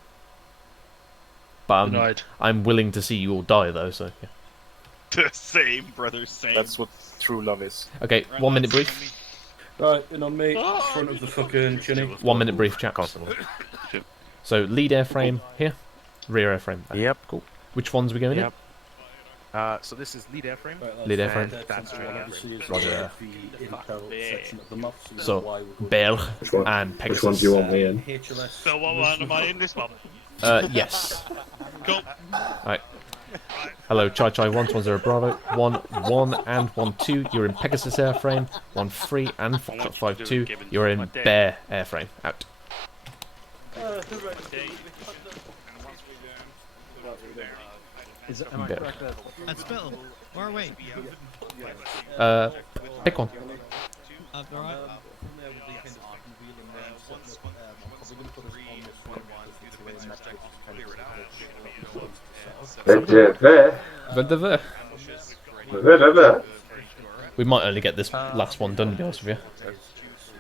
But Denied. I'm willing to see you all die, though, so yeah. Same, brother, same. That's what true love is. Okay, 1 minute brief. Right, in on me, front of the fucking chinny. 1 minute brief, chaps. So, lead airframe here, rear airframe there. Yep. Cool. Which ones are we going in? Yep. So this is lead airframe. Lead airframe. And that's Roger. Roger. So, Bear and Pegasus. Which ones do you want me in? So what one am I in this one? Yes. Cool. Right. Hello, Chai 110 Bravo. 1-1 and 1-2, you're in Pegasus airframe. 1-3 and Foxtrot 5-2, you're in Bear airframe. Out. Am I correct there? And Spittle, where are we? Pick one. Alright. We might only get this last one done, to be honest with you.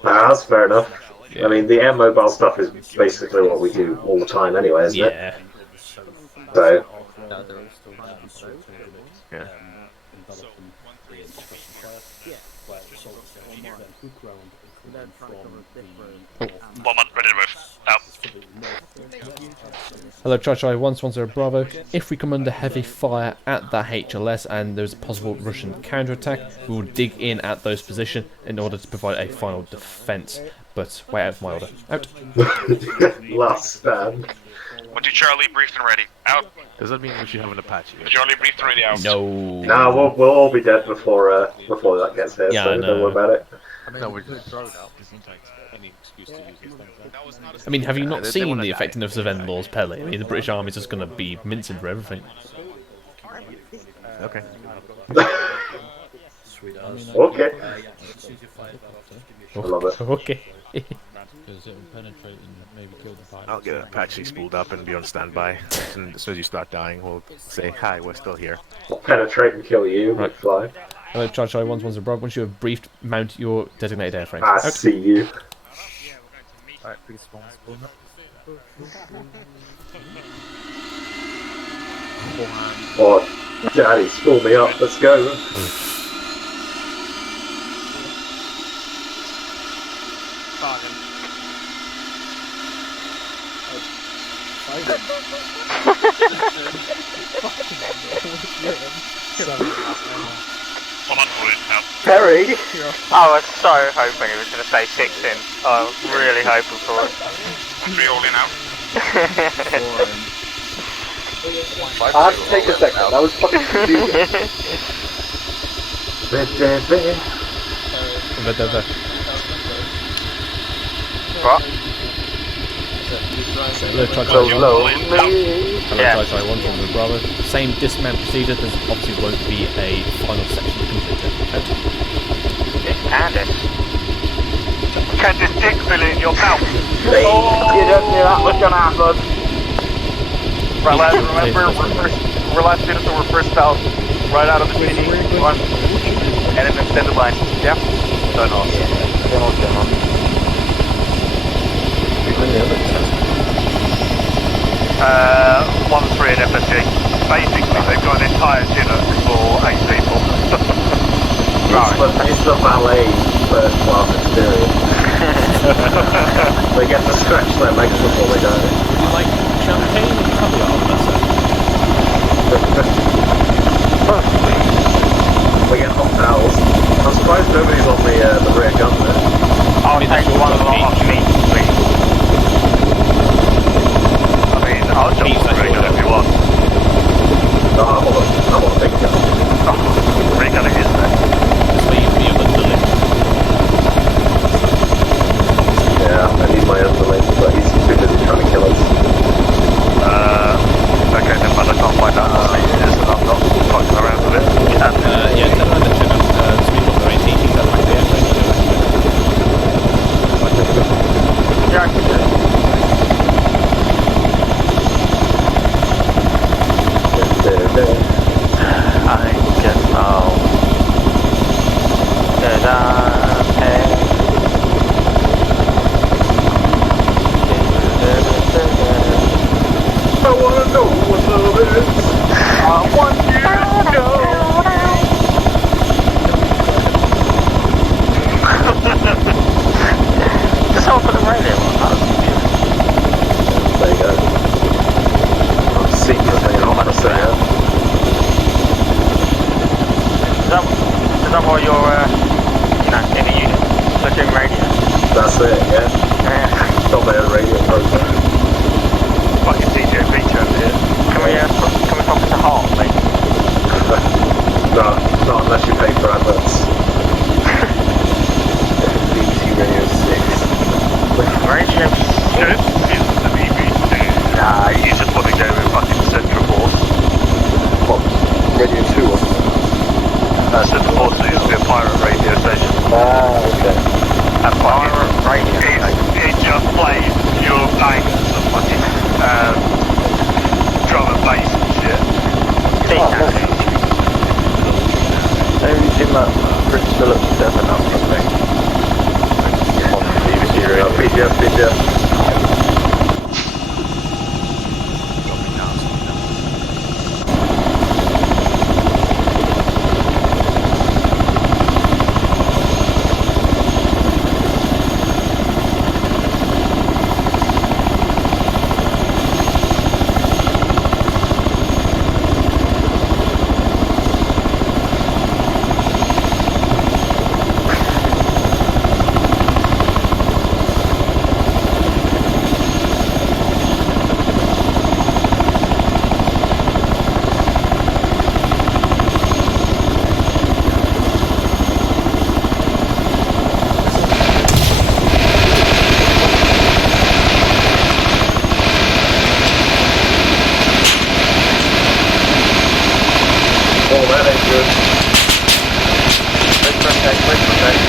That's fair enough. Yeah. I mean, the air mobile stuff is basically what we do all the time anyway, isn't it? Yeah. So, Yeah. One month, ready to move. Out. Hello, Chai 110 Bravo. If we come under heavy fire at that HLS and there's a possible Russian counterattack, we will dig in at those positions in order to provide a final defence. But wait out for my order. Out. last stand. 1-2 Charlie, briefed and ready. Out. Does that mean we should have an Apache? Charlie, briefed and ready. Out. No. Nah, we'll all be dead before that gets here, Yeah, so I know. don't worry about it. No, we're I mean, have you not they seen wanna the die. effectiveness of Endlaw's Pele? I mean, the British Army's just going to be mincing for everything. Okay. Okay. I love it. Okay. I'll get an Apache spooled up and be on standby. And as soon as you start dying, we'll say, hi, we're still here. I'll penetrate and kill you, Right. fly. Hello, Chai 110 Bravo. Once you have briefed, mount your designated airframe. I Out. see you. Alright, please spawn up. Oh, Daddy, spool me up. Let's go. One month, out. Perry. I was so hoping he was going to say 6 in. I was really hoping for it. 3 all in, out. I have to take a second. That was fucking stupid. What? Hello, Chai So lonely. Hello, Chai 110 Bravo. Same dismount procedure. There obviously won't be a final section completed. Out. Candice. Candice dick filling in your mouth. Oh. You just knew that was going to happen. Right, lads, remember, we're last units that were first out, right out of the city, one, and then extended line. Yeah? So no. Yeah. 1-3 in FSG. Basically, they've got an entire Chinook for 8 people. It's the valet first class experience. They get to stretch their legs before they go. Would you like champagne and caviar, Vanessa? We get hot towels. I'm surprised nobody's on the rear gun there. I'll take one lot of meat, please. Oh, that ain't good. Quick protect, quick protect.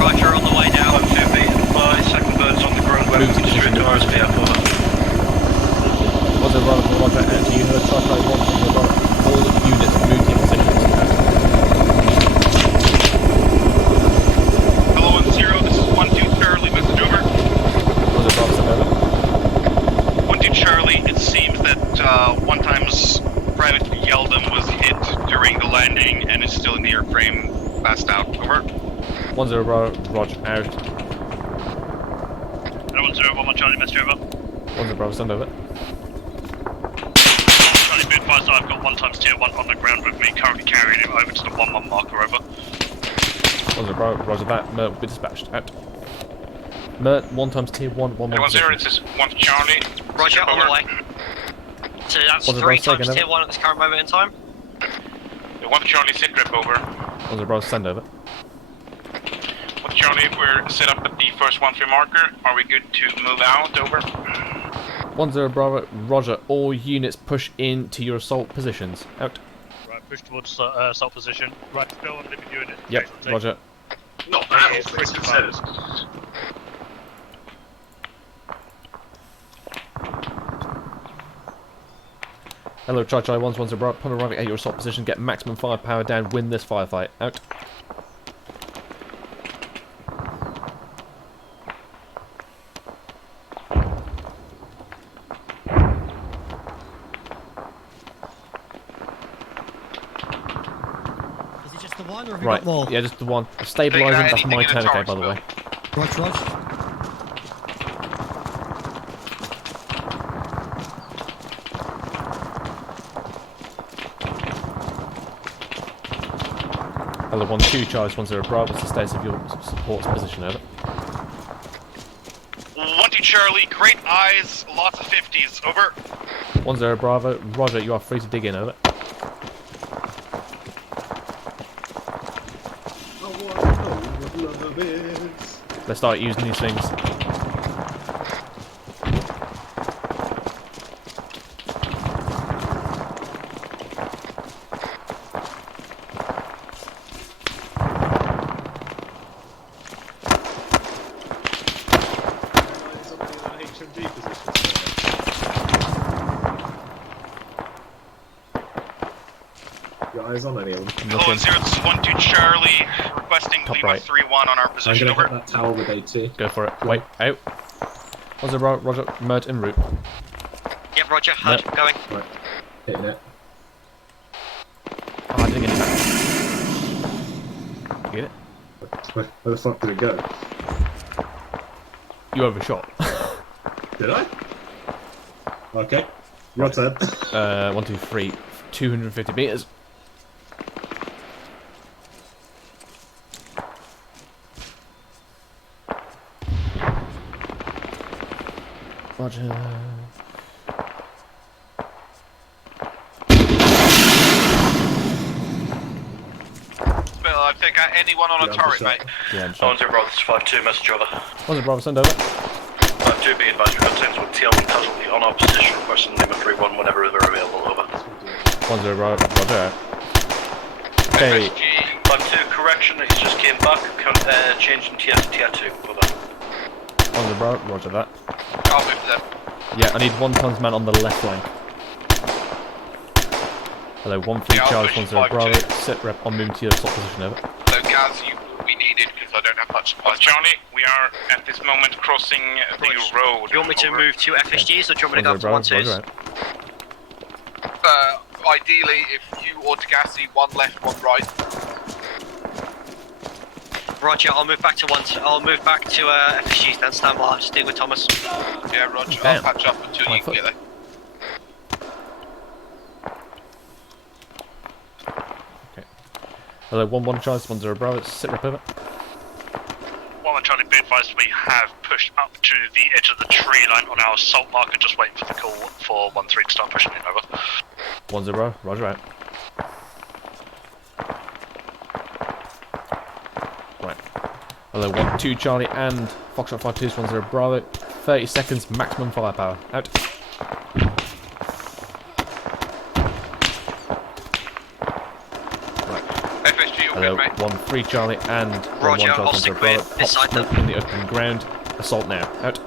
Roger, on the way down. 2 beaten by second birds on the ground. Weapons destroyed to RSP up over. Was it Roger? And you heard Charlie 1 from the Roger. All units moved in positions. Hello, 1-0. This is 1-2 Charlie. Message over. Was it Roger? Send over. 1-2 Charlie. It seems that one time's Private Yeldon was hit during the landing and is still in the airframe. Passed out. Over. 1-0 Roger out. 1-0, 1 Charlie, message over. 1-0 Bravo, send over. Charlie, be advised I've got 1 times tier 1 on the ground with me, currently carrying him over to the 1-1 marker, over. 1-0 Bravo, Roger that. Mert will be dispatched out. Mert 1 times tier 1, 1-1 1-0, this is 1 Charlie. Roger, on the way. So that's 3 times tier 1 at this current moment in time. 1 Charlie, sit rep over. 1-0 Bravo, send over. 1 Charlie, we're set up at the first 1-3 marker. Are we good to move out? Over. 1-0 Bravo, Roger. All units push into your assault positions. Out. Right, push towards assault position. Right, Phil, I'm leaving you in it. Yep, Roger. Not bad, it's pretty bad. Hello, Charlie 1-1 Bravo. Upon arriving at your assault position, get maximum firepower down. Win this firefight. Out. Right, yeah, just the one. Stabilising, that's my turn again, by the way. Roger. Hello, 1-2 Charlie 1-0 Bravo. What's the status of your support's position? Over. 1-2 Charlie, great eyes, lots of 50s. Over. 1-0 Bravo. Roger, you are free to dig in. Over. Let's start using these things. Your eyes on any of them? Hello, 1-0, this is 1-2 Charlie, requesting Top Lima right. 3-1 on our position. I'm gonna Over. hit that tower with AT. Go for it. Wait, out. 1-0 Roger, Mert en route. Yep, Roger, HUD, going. Right, hitting it. Oh, I didn't get it back. Get it? Where the fuck did it go? You overshot. Did I? Okay. Your turn. 1, 2, 3. 250 meters. Roger. Well, I Take out anyone on a turret, mate. Yeah, 1-0 Bravo, this is 5-2, message over. 1-0 Bravo, send over. 5-2, be advised, we've got tens with TL1 casualty on our position, requesting Lima 3-1 whenever they're available, over. 1-0 Bravo, roger. Okay. 5-2, correction, he's just came back, changed from TF to Tier 2, over. 1-0 Bravo, roger that. I'll move to them. Yeah, I need 1 tons man on the left flank. Hello, 1-3 Charlie, 1-0 Bravo, sit rep on moving to your assault position, over. So Gaz, you will be needed because I don't have much supplies. Johnny, we are at this moment crossing the road. Do you want me to move 2 FSGs or do you want me to go up to 1-2s? Ideally, if you or Degassi, 1 left, 1 right. Roger, I'll move back to FSGs then, stand by, I'll just deal with Thomas. Yeah, Roger, Damn. I'll patch up until you can get there. Hello, 1-1 Charlie, 1-0 Bravo, sit rep over. 1-1 Charlie, be advised we have pushed up to the edge of the tree line on our assault marker, just waiting for the call for 1-3 to start pushing in, over. 1-0, roger out. Right. Hello, 1-2 Charlie and Foxtrot 5-2, 1-0 Bravo. 30 seconds, maximum firepower. Out. Hello, 1-3 Charlie and 1-1 Charlie, 1-0 Bravo. Pop smoke in the open ground. Assault now. Out.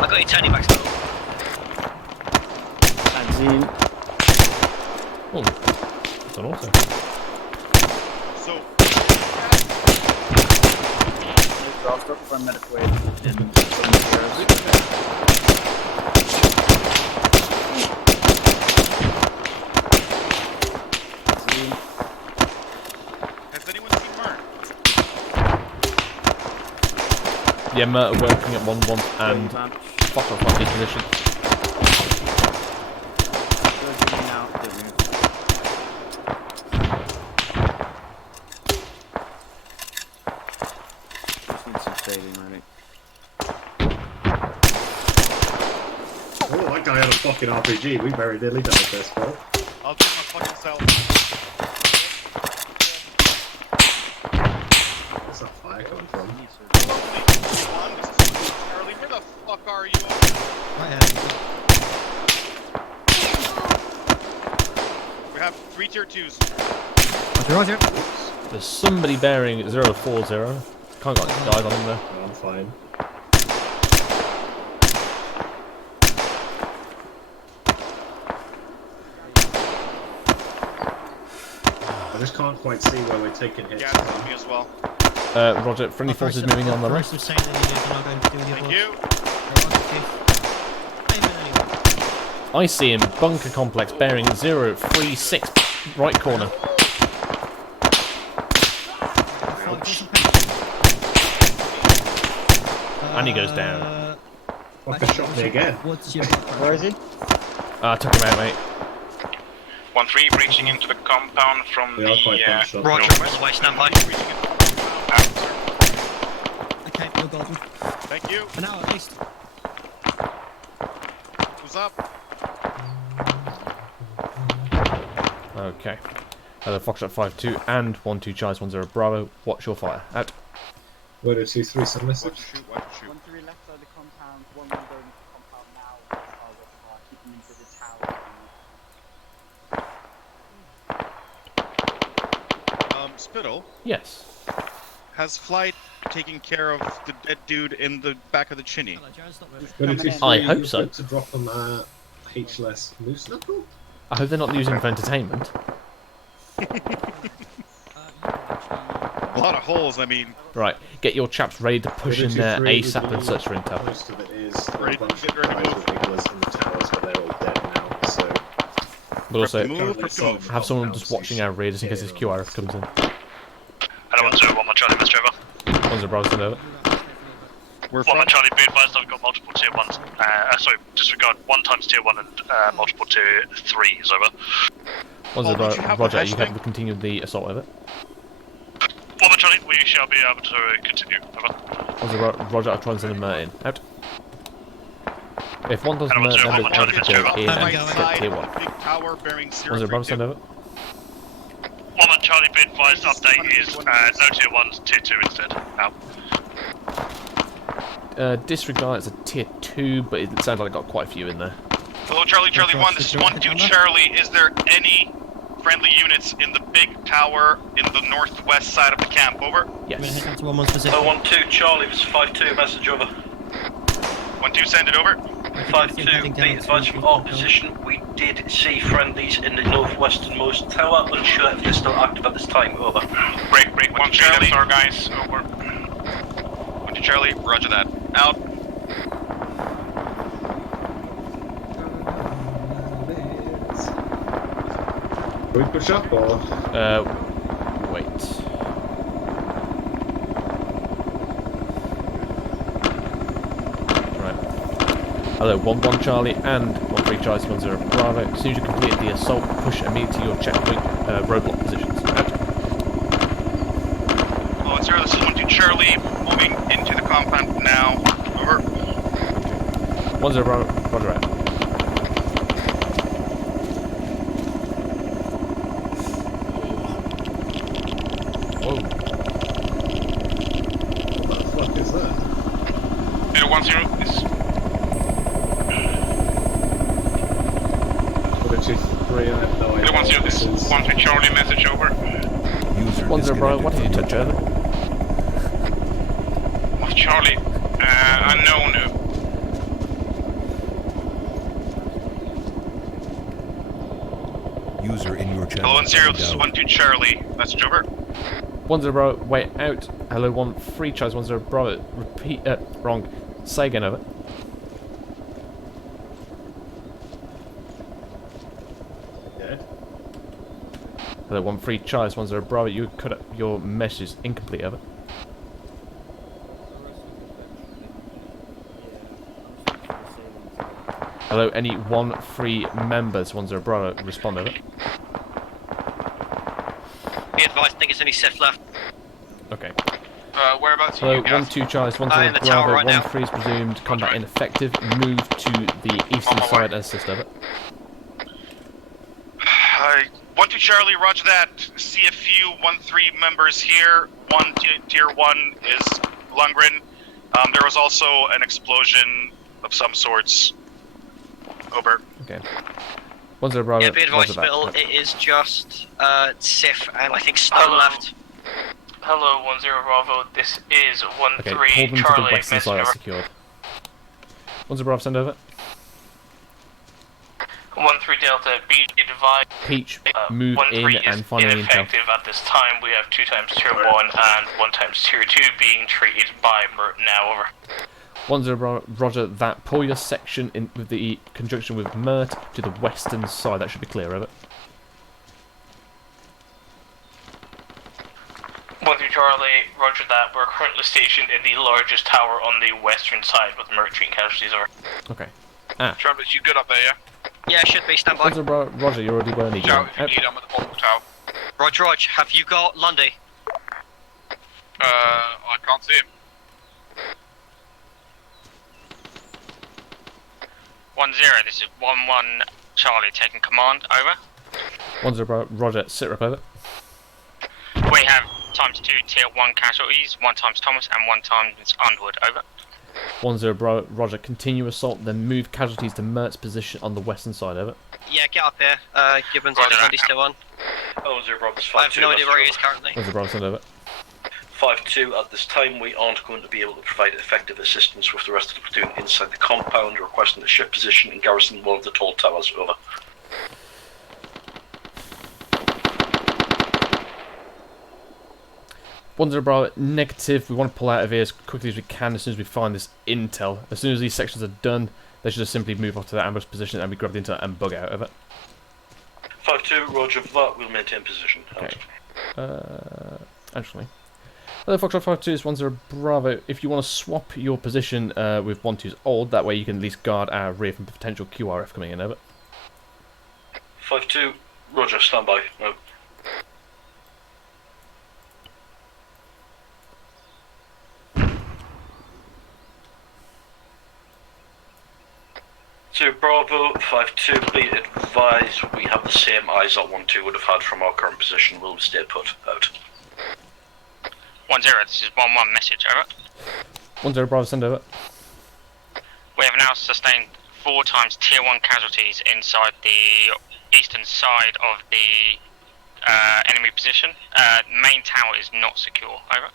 I got you turning back still. Benzene. Oh, that's an auto. So. I'll start for a medical aid in Has anyone seen Mert? Yeah, Mert are working at 1-1 and fuck off in position. Oh, that guy had a fucking RPG. We very nearly died this, bro. I'll take my fucking self. Where's that fire coming from? Charlie, where the fuck are you? We have 3 tier 2s. Roger. There's somebody bearing 040. Can't got guys on him there. No, I'm fine. I just can't quite see where we're taking hits. Yeah, from. me as well. Roger, friendly forces moving on the left. Thank you. I see him, bunker complex, bearing 036, right corner. And he goes down. Fucking shot me again. Where is he? Took him out, mate. 1-3 breaching into the compound from the Roger, where's the way, stand by. Okay, you're golden. Thank you. For now, at least. Who's up? Okay. Hello, Foxtrot 5-2 and 1-2 Charlie 1-0 Bravo. Watch your fire. Out. 1-2-3 submissive. 1-3 left side of the compound, 1-1 going into the compound now. Keeping into the tower. Spittle? Yes. Has Flight taken care of the dead dude in the back of the chinny? I hope so. To drop them H-less moose knuckle? I hope they're not using it for entertainment. A lot of holes, I mean. Right, get your chaps ready to push in there ASAP and search for intel. Most of it is a bunch of guys with Iglas in the towers, but they're all dead now, so... But also, have someone just watching our rear just in case this QRF comes in. Hello, 1-2, 1-1 Charlie, Mr. Over. 1-0 Bravo, send over. 1-1 Charlie, be advised I've got multiple tier 1s. Sorry, disregard 1 times tier 1 and multiple tier 3s, over. 1-0 Bravo, Roger, you can continue the assault over. 1-1 Charlie, we shall be able to continue, over. 1-0 Roger, I'll try and send him in. Out. If one doesn't And members one out Charlie to Fitzgerald. go in and Right get tier 1. Big tower bearing 1 0 Bravo, send over. 1 Charlie, be advised, update is no tier 1s, tier 2 instead. Out. Disregard, it's a tier 2, but it sounds like I got quite a few in there. Hello, Charlie 1, this is 1-2 Charlie. Is there any friendly units in the big tower in the northwest side of the camp? Over. Yes. I'm gonna head down to 1-1's position. 1-2 Charlie, this is 5-2, message over. 1-2, send it over. 5-2, be advised from our position, we did see friendlies in the northwesternmost tower, unsure if they're still active at this time, over. Break, 1 Charlie. Our guys, over. 1-2 Charlie, roger that. Out. Can we push up or? Wait. Hello, 1-1 Charlie and 1-3 Charlie 1-0 Bravo. As soon as you completed the assault, push immediately to your checkpoint roadblock positions. Out. 1-0, this is 1-2 Charlie, moving into the compound now. Over. 1-0 Bravo, roger out. Whoa. What the fuck is that? 1-0, this 3, I have no idea. 1-0, this is 1-2 Charlie, message over. 1-0 Bravo, what did you touch over? Charlie, unknown. User in your channel. Hello, 1-0, this is 1-2 Charlie, message over. 1-0 Bravo, wait out. Hello, 1-3 Charlie 1-0 Bravo. Repeat, wrong. Say again, over. Hello, 1-3 Charlie 1-0 Bravo. You cut up your message incomplete, over. Hello, any 1-3 members 1-0 Bravo, respond, over. Be advised, I think it's only Sif left. Okay. Whereabouts Hello, are you guys? 1-2 Charlie 1-0 in the tower Bravo. right now. 1-3 is presumed combat ineffective. Move to the eastern side and assist, over. 1-2 Charlie, roger that. See a few 1-3 members here. Tier 1 is Lundgren. There was also an explosion of some sorts. Over. Okay. 1-0 Bravo. Yeah, be advised, roger that. Bill, it is just Sif and I think Stone left. Hello, 1-0 Bravo, this is 1-3 Okay, hold them to the Charlie, western side, that's secured. 1-0 Bravo, send over. 1-3 Delta, be advised. Peach, move in 1-3 and is find the intel. ineffective at this time. We have 2 times tier 1 and 1 times tier 2 being treated by Mert now, over. 1-0 Bravo, roger that. Pull your section in with the conjunction with Mert to the western side, that should be clear, over. 1-3 Charlie, roger that. We're currently stationed in the largest tower on the western side with Mert treating casualties, over. Okay. Ah. Travis, you good up there, yeah? Yeah, should be, stand by. 1-0 Bravo, roger, you're already where I need you. Shout if you need, I'm at the bottom tower. Roger, have you got Lundy? I can't see him. 1-0, this is 1-1 Charlie taking command, over. 1-0 Bravo, roger, sit rep, over. We have times 2 tier 1 casualties, 1 times Thomas and 1 times Underwood, over. 1-0 Bravo, roger, continue assault, then move casualties to Mert's position on the western side, over. Yeah, get up here. Gibbons, I think Lundy's still on. 1-0 Bravo, I have no idea where he is currently. 1-0 Bravo, send over. 5-2, at this time we aren't going to be able to provide effective assistance with the rest of the platoon inside the compound, requesting the ship position and garrison one of the tall towers, over. Bravo, negative. We want to pull out of here as quickly as we can as soon as we find this intel. As soon as these sections are done, they should just simply move off to the ambush position and we grab the intel and bug out of it. 5-2, roger for that, we'll maintain position. Okay. Actually. Hello, Foxtrot 5-2 is 1-0 Bravo. If you want to swap your position with 1-2's old, that way you can at least guard our rear from potential QRF coming in, over. 5-2, roger, stand by. No. So Bravo 5-2, be advised we have the same eyes that 1-2 would have had from our current position. We'll stay put. Out. 1-0, this is 1-1 message, over. 1-0 Bravo, send over. We have now sustained 4 times tier 1 casualties inside the eastern side of the enemy position. Main tower is not secure, over.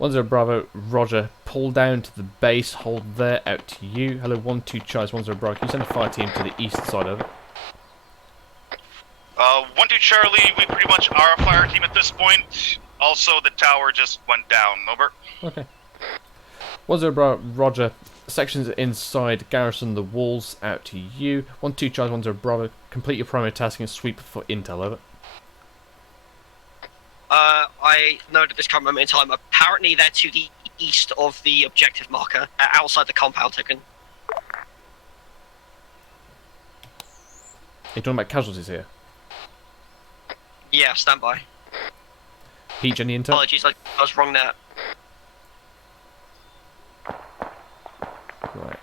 1-0 Bravo, Roger. Pull down to the base, hold there, out to you. Hello, 1-2 Charlie, 1-0 Bravo. Can you send a fire team to the east side over? 1-2 Charlie, we pretty much are a fire team at this point. Also, the tower just went down, over. Okay. 1-0 Bravo, Roger. Sections inside, garrison the walls, out to you. 1-2 Charlie, 1-0 Bravo. Complete your primary task and sweep for intel, over. I note at this current moment in time, apparently they're to the east of the objective marker, outside the compound token. You're talking about casualties here? Yeah, stand by. Peach, any intel? Apologies, I was wrong there. Right.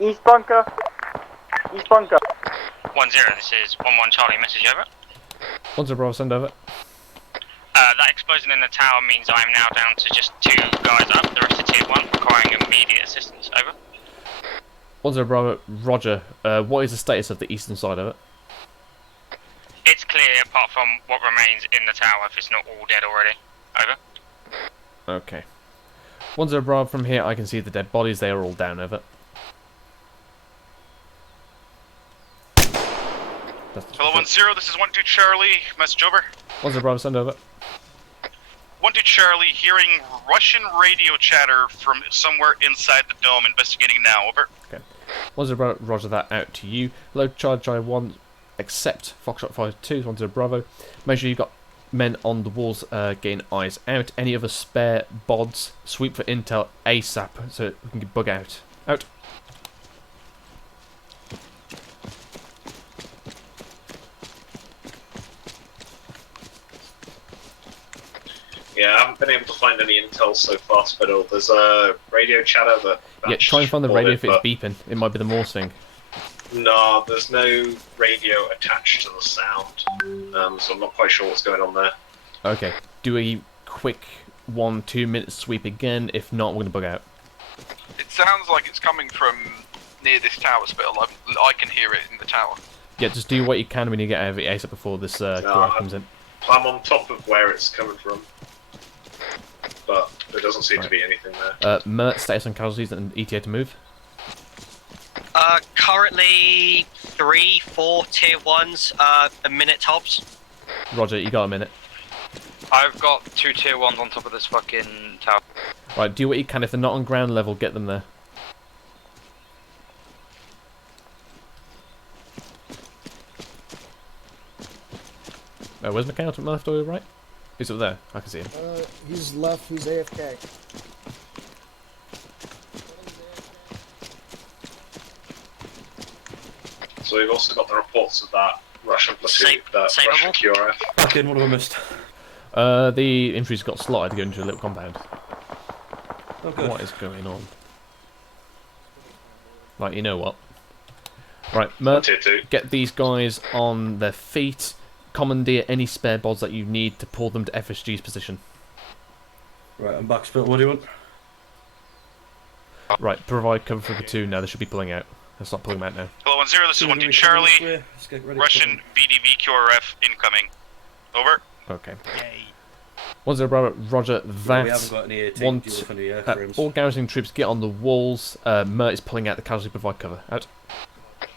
East bunker. East bunker. 1-0, this is 1-1 Charlie, message over. 1-0 Bravo, send over. That explosion in the tower means I am now down to just 2 guys up, the rest are tier 1, requiring immediate assistance, over. 1-0 Bravo, Roger. What is the status of the eastern side of it? It's clear apart from what remains in the tower, if it's not all dead already, over. Okay. 1-0 Bravo, from here I can see the dead bodies, they are all down, over. Hello 1-0, this is 1-2 Charlie, message over. 1-0 Bravo, send over. 1-2 Charlie, hearing Russian radio chatter from somewhere inside the dome, investigating now, over. Okay. 1-0 Bravo, Roger that, out to you. Hello, Charge 1, accept Foxtrot 5-2, 1-0 Bravo. Make sure you've got men on the walls, getting eyes out. Any other spare bods, sweep for intel ASAP, so we can bug out. Out. Yeah, I haven't been able to find any intel so far, Spittle. There's a radio chatter that... Yeah, try and find the radio if it's beeping. It might be the Morse thing. No, there's no radio attached to the sound, so I'm not quite sure what's going on there. Okay, do a quick 1-2 minute sweep again. If not, we're going to bug out. It sounds like it's coming from near this tower, Spittle. I can hear it in the tower. Yeah, just do what you can when you get out of it ASAP before this comes in. I'm on top of where it's coming from, but there doesn't seem to be anything there. Mert, status on casualties and ETA to move. Currently 3-4 tier 1s, a minute tops. Roger, you got a minute. I've got 2 tier 1s on top of this fucking tower. Right, do what you can. If they're not on ground level, get them there. Where's McCann? To my left or right? He's up there. I can see him. He's left. He's AFK. So we've also got the reports of that Russian platoon, that Russian QRF. Again, what have I missed? The infantry's got slotted to go into a little compound. Oh, good. What is going on? Right, you know what? Right, Mert, get these guys on their feet. Commandeer any spare bods that you need to pull them to FSG's position. Right, I'm back, Spit. What do you want? Right, provide cover for the 2 now. They should be pulling out. Let's not pull them out now. Hello 1-0, this is 1-2 Charlie. Russian VDV QRF incoming. Over. Okay. 1-0 Bravo, Roger that. We haven't got any team deal for any airframes. All garrison troops get on the walls. Mert is pulling out the casualty, provide cover. Out.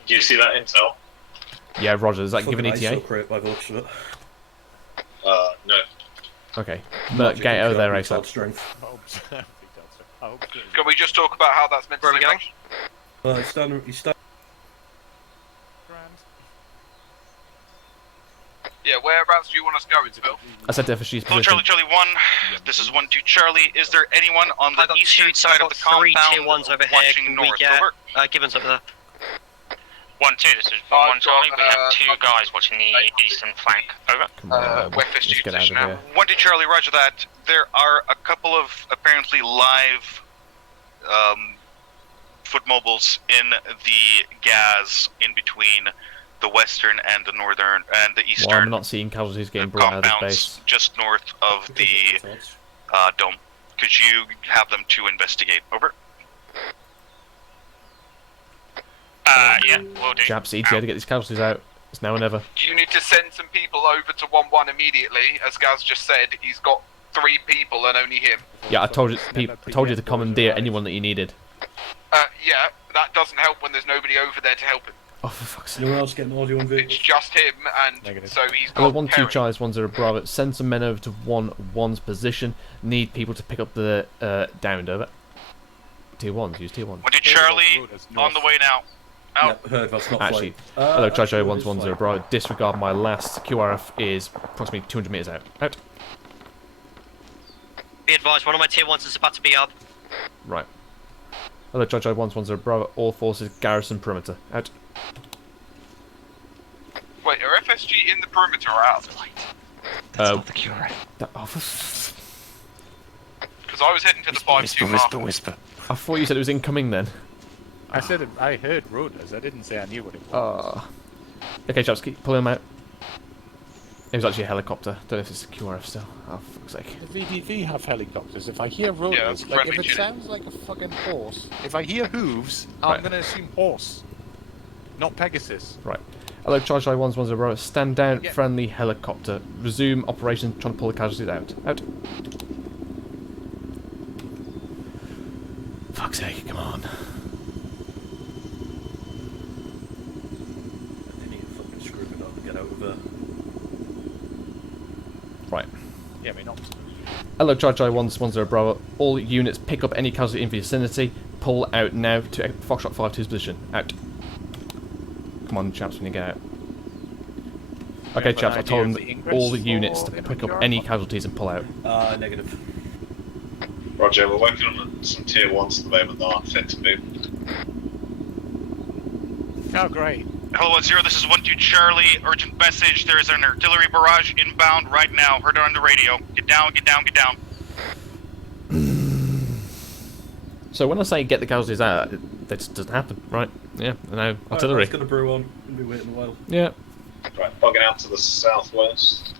Do you see that intel? Yeah, Roger. Does that give an ETA? By the looks of it. No. Okay. Mert, get out of there ASAP. Can we just talk about how that's meant to go? Well, he's done. Yeah, whereabouts do you want us going, Bill? I said to FSG's Hello position. Charlie 1, this is 1-2 Charlie. Is there anyone on the eastern side of the compound tier 1s over here. watching Can north? we get Over. Gibbons over there? 1-2, this is 1-1 Charlie. We have 2 guys watching the eastern flank. Over. Come on, Let's get out of here. 1-2 Charlie, roger that. There are a couple of apparently live foot mobiles in the gas in between the western and the northern and the eastern. Well, I'm not seeing casualties getting brought out of the base. Just north of the dome. Could you have them to investigate? Over. Yeah, we'll do. Chaps, ETA to get these casualties out. It's now or never. Do you need to send some people over to 1-1 immediately? As Gaz just said, he's got 3 people and only him. Yeah, I told you to commandeer anyone that you needed. Yeah, that doesn't help when there's nobody over there to help him. Oh, for fuck's sake. Anyone else getting audio on vehicles? It's just him, and so he's got... Hello, 1-2 Charlie, 1-0 Bravo. Send some men over to 1-1's position. Need people to pick up the downed, over. Tier 1s, use tier 1. 1-2 Charlie, on the way now. Out. Yep, heard, that's not Actually, flight. hello, Charlie 1-1-0 Bravo. Disregard my last QRF is approximately 200 meters out. Out. Be advised, one of my tier 1s is about to be up. Right. Hello, Charlie 1-1-0 Bravo. All forces garrison perimeter. Out. Wait, are FSG in the perimeter or out? That's not the QRF. Because I was heading to the 5-2 Whisper. I thought you said it was incoming then. I said it, I heard rotors. I didn't say I knew what it was. Okay, chaps, keep pulling them out. It was actually a helicopter. Don't know if it's a QRF still. Oh, for fuck's sake. The VDV have helicopters. If I hear rotors, like if it sounds like a fucking horse, if I hear hooves, I'm gonna assume horse, not Pegasus. Right. Hello, Charlie 1-1-0 Bravo. Stand down, friendly helicopter. Resume operation, trying to pull the casualties out. Out. Fuck's sake, come on. Right. Yeah, I mean, not. Hello, Charlie 1-1-0 Bravo. All units pick up any casualty in the vicinity. Pull out now to Foxtrot 5-2's position. Out. Come on, chaps, when you get out. Okay, chaps, I told them all the units to pick up any casualties and pull out. Negative. Roger, we're working on some tier 1s at the moment that aren't fit to move. Oh, great. Hello, 1-0, this is 1-2 Charlie. Urgent message. There is an artillery barrage inbound right now. Heard it on the radio. Get down, get down, get down. So when I say get the casualties out, that just doesn't happen, right? Yeah, no, artillery. It's got a brew on. We'll be waiting a while. Yeah. Right, bugging out to the southwest.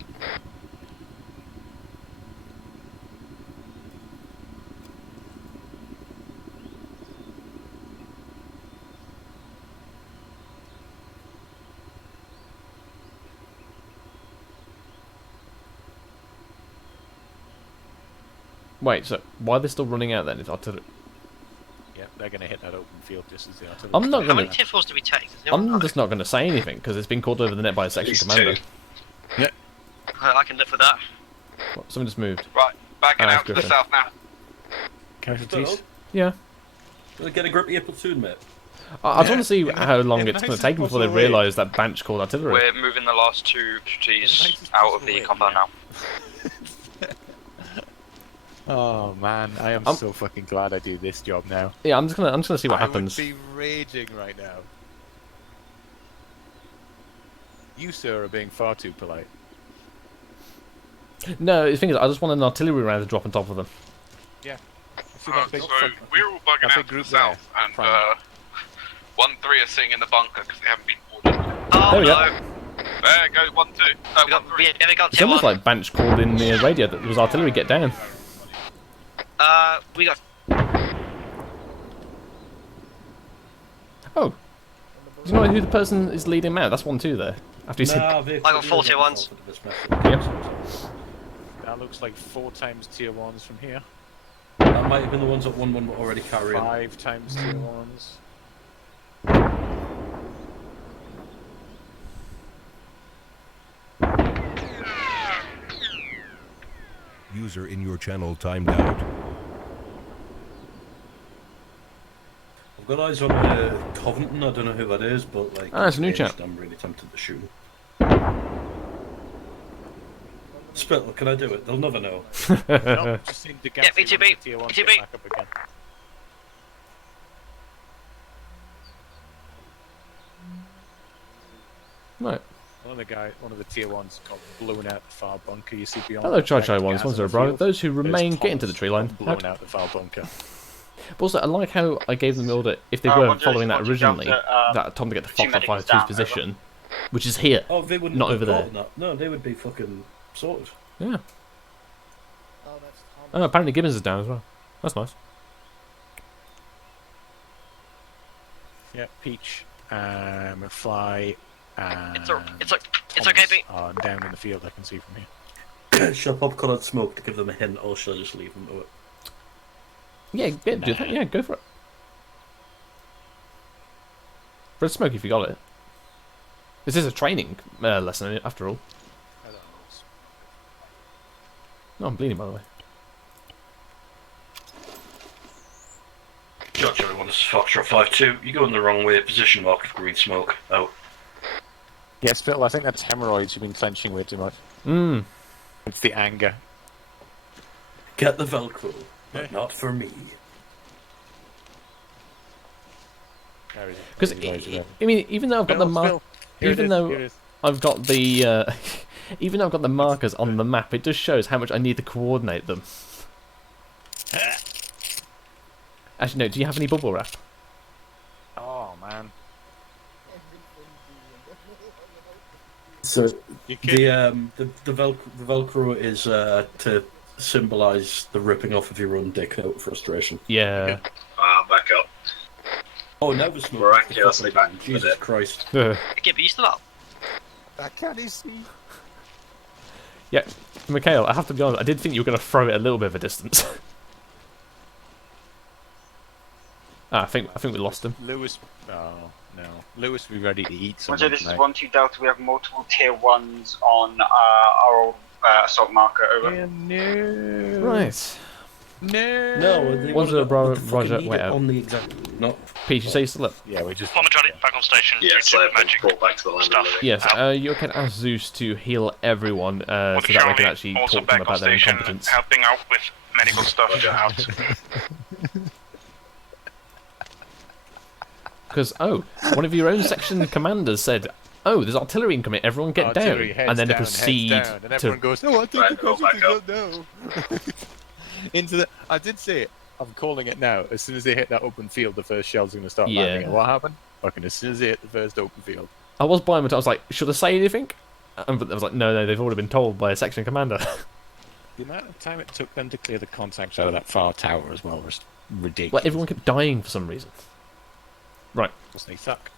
Wait, so why are they still running out then? It's artillery. Yeah, they're going to hit that open field just as the artillery. I'm not How going many to. tier 4s do we take? I'm just not going to say anything because it's been called over the net by a section commander. Yeah. I can live with that. What, someone just moved. Right, backing Ah, out to the good. south now. Casualties? Yeah. Get a grip of your platoon, mate. I just want to see how long it's going to take before they realise that Banch called artillery. We're moving the last 2 trees out of the compound now. Oh man, I am so fucking glad I do this job now. Yeah, I'm just gonna see what happens. I would be raging right now. You, sir, are being far too polite. No, the thing is, I just want an artillery round to drop on top of them. Yeah. So we're all bugging out to the south, and 1-3 are sitting in the bunker because they haven't been ordered. Oh, There we go. There goes 1-2. No, 1-3. We got It's almost like Banch called in the radio that there was artillery get down. We got... Oh. Do you know who the person is leading them out? That's 1-2 there. After you said... I got 4 tier 1s. Yep. That looks like 4 times tier 1s from here. That might have been the ones that 1-1 were already carrying. 5 times tier 1s. User in your channel timed out. I've got eyes on Covington, I don't know who that is, but like... it's a new chap. I'm really tempted to shoot him. Spittle, can I do it? They'll never know. No, just seemed to Yeah, VTB. tier 1 VTB. back up again. Right. One of the tier 1s got blown out the far bunker. You see beyond. Hello, Chai ones. Once they're abroad, those who remain get into the tree line. Blown out the far bunker. But also, I like how I gave them the order, if they weren't following that originally, that Tom to get the Fox at 5-2's position, which is here, Oh, they wouldn't not have over there. gotten that. No, they would be fucking sorted. Yeah. Oh, apparently Gibbons is down as well. That's nice. Yeah, Peach, McFly, and It's okay, Pete. down in the field. I can see from here. Shall I pop coloured smoke to give them a hint, or shall I just leave them to it? Yeah, do that. Yeah, go for it. Red smoke if you got it. This is a training lesson, after all. No, I'm bleeding, by the way. Judge everyone, this is Foxtrot 5-2. You go in the wrong way, position mark of green smoke. Out. Yes, Phil, I think that's hemorrhoids. You've been clenching way too much. It's the anger. Get the Velcro, but not for me. Because I mean, even though I've got the even though I've got the even though I've got the markers on the map, it just shows how much I need to coordinate them. Actually, no. Do you have any bubble wrap? Oh man. So the Velcro is to symbolise the ripping off of your own dick out of frustration. Yeah. Back up. Oh, now the smoke. Miraculously back. Jesus Christ. Okay, but you still up. I can't see. Yeah, Mikhail, I have to be honest, I did think you were going to throw it a little bit of a distance. I think we lost him. Lewis, oh no, Lewis, be ready to eat something. Roger, this is 1-2 Delta. We have multiple tier 1s on our old assault marker. Over. Yeah, no. Right. No. One's a Roger. Wait out. On the exact. No. Peach, you say you still up? Yeah, we just. Bomber Charlie, back on station. Yes, I've been brought back to the land. Stuff. Yes, you can ask Zeus to heal everyone, so that we can actually also talk to them back on about their station, incompetence. helping out with medical stuff out. Because, one of your own section commanders said, oh, there's artillery incoming, everyone get down. And then they proceed and everyone goes, no, I think the casualties don't know. Into the, I did say it. I'm calling it now. As soon as they hit that open field, the first shell's going to start landing. And what happened? Fucking as soon as they hit the first open field. I was by them, I was like, should I say anything? But I was like, no, they've already been told by a section commander. The amount of time it took them to clear the contacts out of that far tower as well was ridiculous. Well, everyone kept dying for some reason. Right. Because they suck.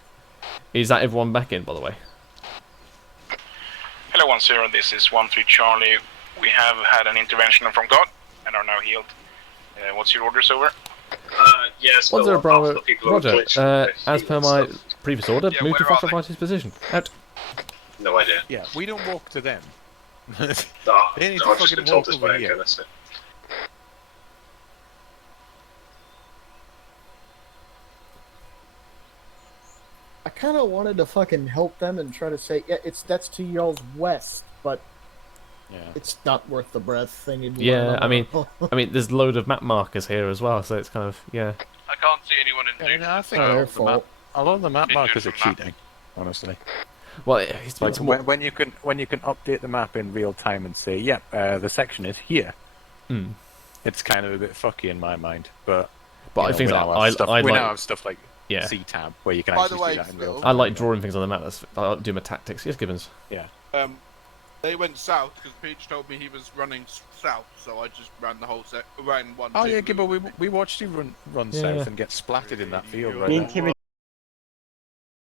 Is that everyone back in, by the way? Hello, 1-0, this is 1-3 Charlie. We have had an intervention from God and are now healed. What's your orders over? Yes. What's there, Bravo? Roger. As per my previous order, move to Foxtrot 5's position. Out. No idea. Yeah, we don't walk to them. No, They need to I've just fucking been told walk this over way. here. Okay, that's it. I kind of wanted to fucking help them and try to say, yeah, that's to y'all's west, but it's not worth the breath. They need. Yeah, I mean, there's a load of map markers here as well, so it's kind of I can't see anyone in Duke. I think a lot of the map markers are cheating, honestly. Well, it's like when you can update the map in real time and say, "Yep, the section is here." It's kind of a bit fucky in my mind, but I think we now have stuff like C-tab where you can actually see that in real time. I like drawing things on the map. I do my tactics. Yes, Gibbons. Yeah. They went south because Peach told me he was running south, so I just ran the whole ran one. Oh yeah, Gibbo, we watched you run south and get splattered in that field right there.